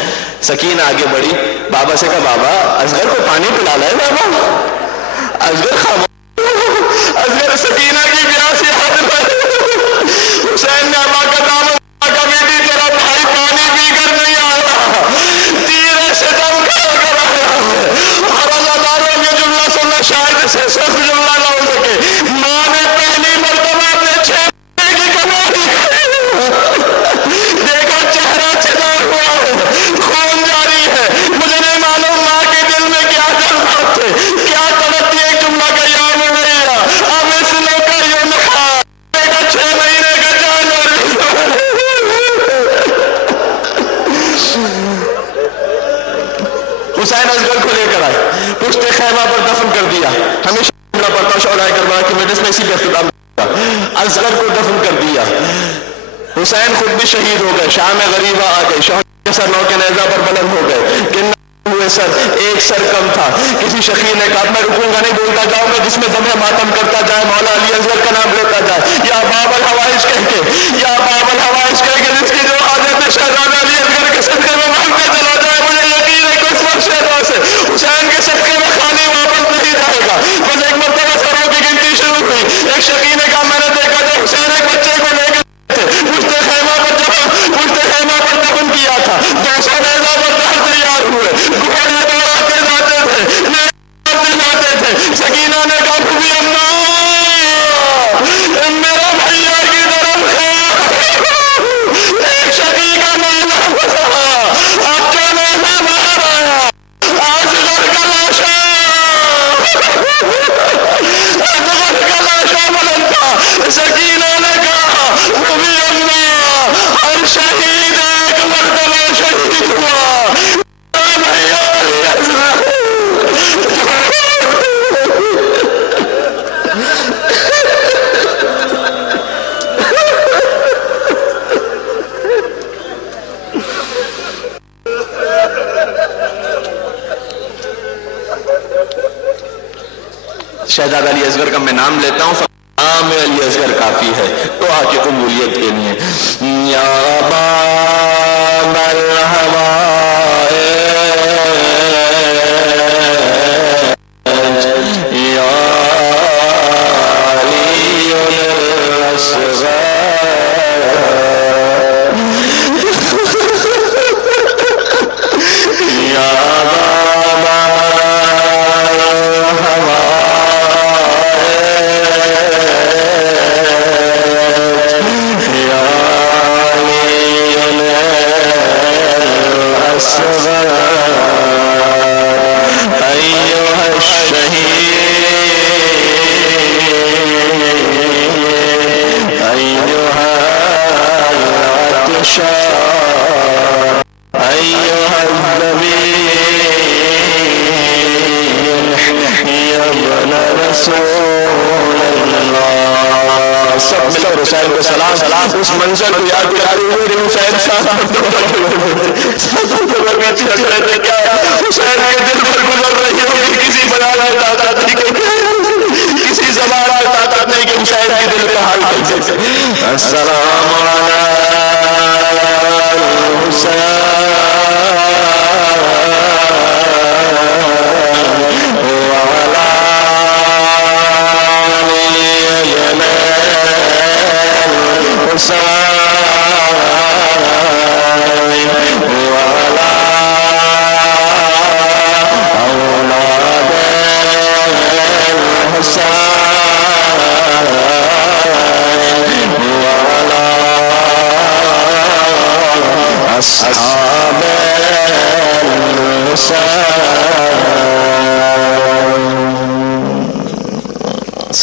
سکینہ آگے بڑھی، بابا سے کہا بابا اصغر کو پانی پلا لائے بابا. اصغر خاموش. اصغر سکینہ کی پیاسی حد پر. حسین نے ابا کا دامن کا بیٹی تیرا بھائی پانی پی کر نہیں آیا، تیر ستم کر کر آیا. اور ازاداروں یہ جملہ سننا شاید اسے سخت جملہ نہ ہو سکے. ماں نے پہلی مرتبہ اپنے 6 مہینے کی کمائی دیکھا، چہرہ چدار ہوا ہے، خون جاری ہے. مجھے نہیں معلوم ماں کے دل میں کیا جذبات تھے، کیا تڑپتی. ایک جملہ کا یاد نہیں رہا، اب اس لوگ کا یہ نخا بیٹا 6 مہینے کا جانور. حسین اصغر کو لے کر آئے، پشت خیمہ پر دفن کر دیا. ہمیشہ جملہ پڑھتا شعراء کربلا کی مجلس میں اسی پہ اختتام کرتا. اصغر کو دفن کر دیا. حسین خود بھی شہید ہو گئے، شام غریبہ آ گئے، شہید کے سر نو کے نیزہ پر بلند ہو گئے. ہوئے سر، ایک سر کم تھا. کسی شقیر نے کہا میں رکوں گا نہیں، بولتا جاؤں گا جس میں دم ماتم کرتا جائے، مولا علی اصغر کا نام لیتا جائے، یا باب الحوائج کہہ کے، یا باب الحوائج کہہ کے جس کی جو عادت ہے شہزادہ علی اصغر کے صدقے میں مانگتا چلا جائے. مجھے یقین ہے کہ اس وقت شہزادہ سے حسین کے صدقے میں خالی واپس نہیں جائے گا. بس ایک مرتبہ سروں کی گنتی شروع ہوئی. ایک شقیر نے کہا میں نے دیکھا جب حسین ایک بچے کو لے کے پشت خیمہ پر دفن کیا تھا، 200 نیزہ بردار تیار ہوئے، گھوڑے دوڑاتے جاتے تھے، نیزے جاتے تھے. سکینہ نے کہا بھی اماں میرا بھیا شہزادہ علی اصغر کا میں نام لیتا ہوں، نام علی اصغر کافی ہے دعا کی قبولیت کے لیے. یا باب الہوا حسین کو سلام سلام. اس منظر کو یاد کرتے ہوئے حسین صاحب کیا حسین کے دل پر گزر رہی ہوگی کسی بنانا طاقت نہیں کسی زمانہ طاقت نہیں کہ حسین کے دل پہ حال کر سکے. السلام علیکم حسین أصحاب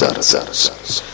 الحسين.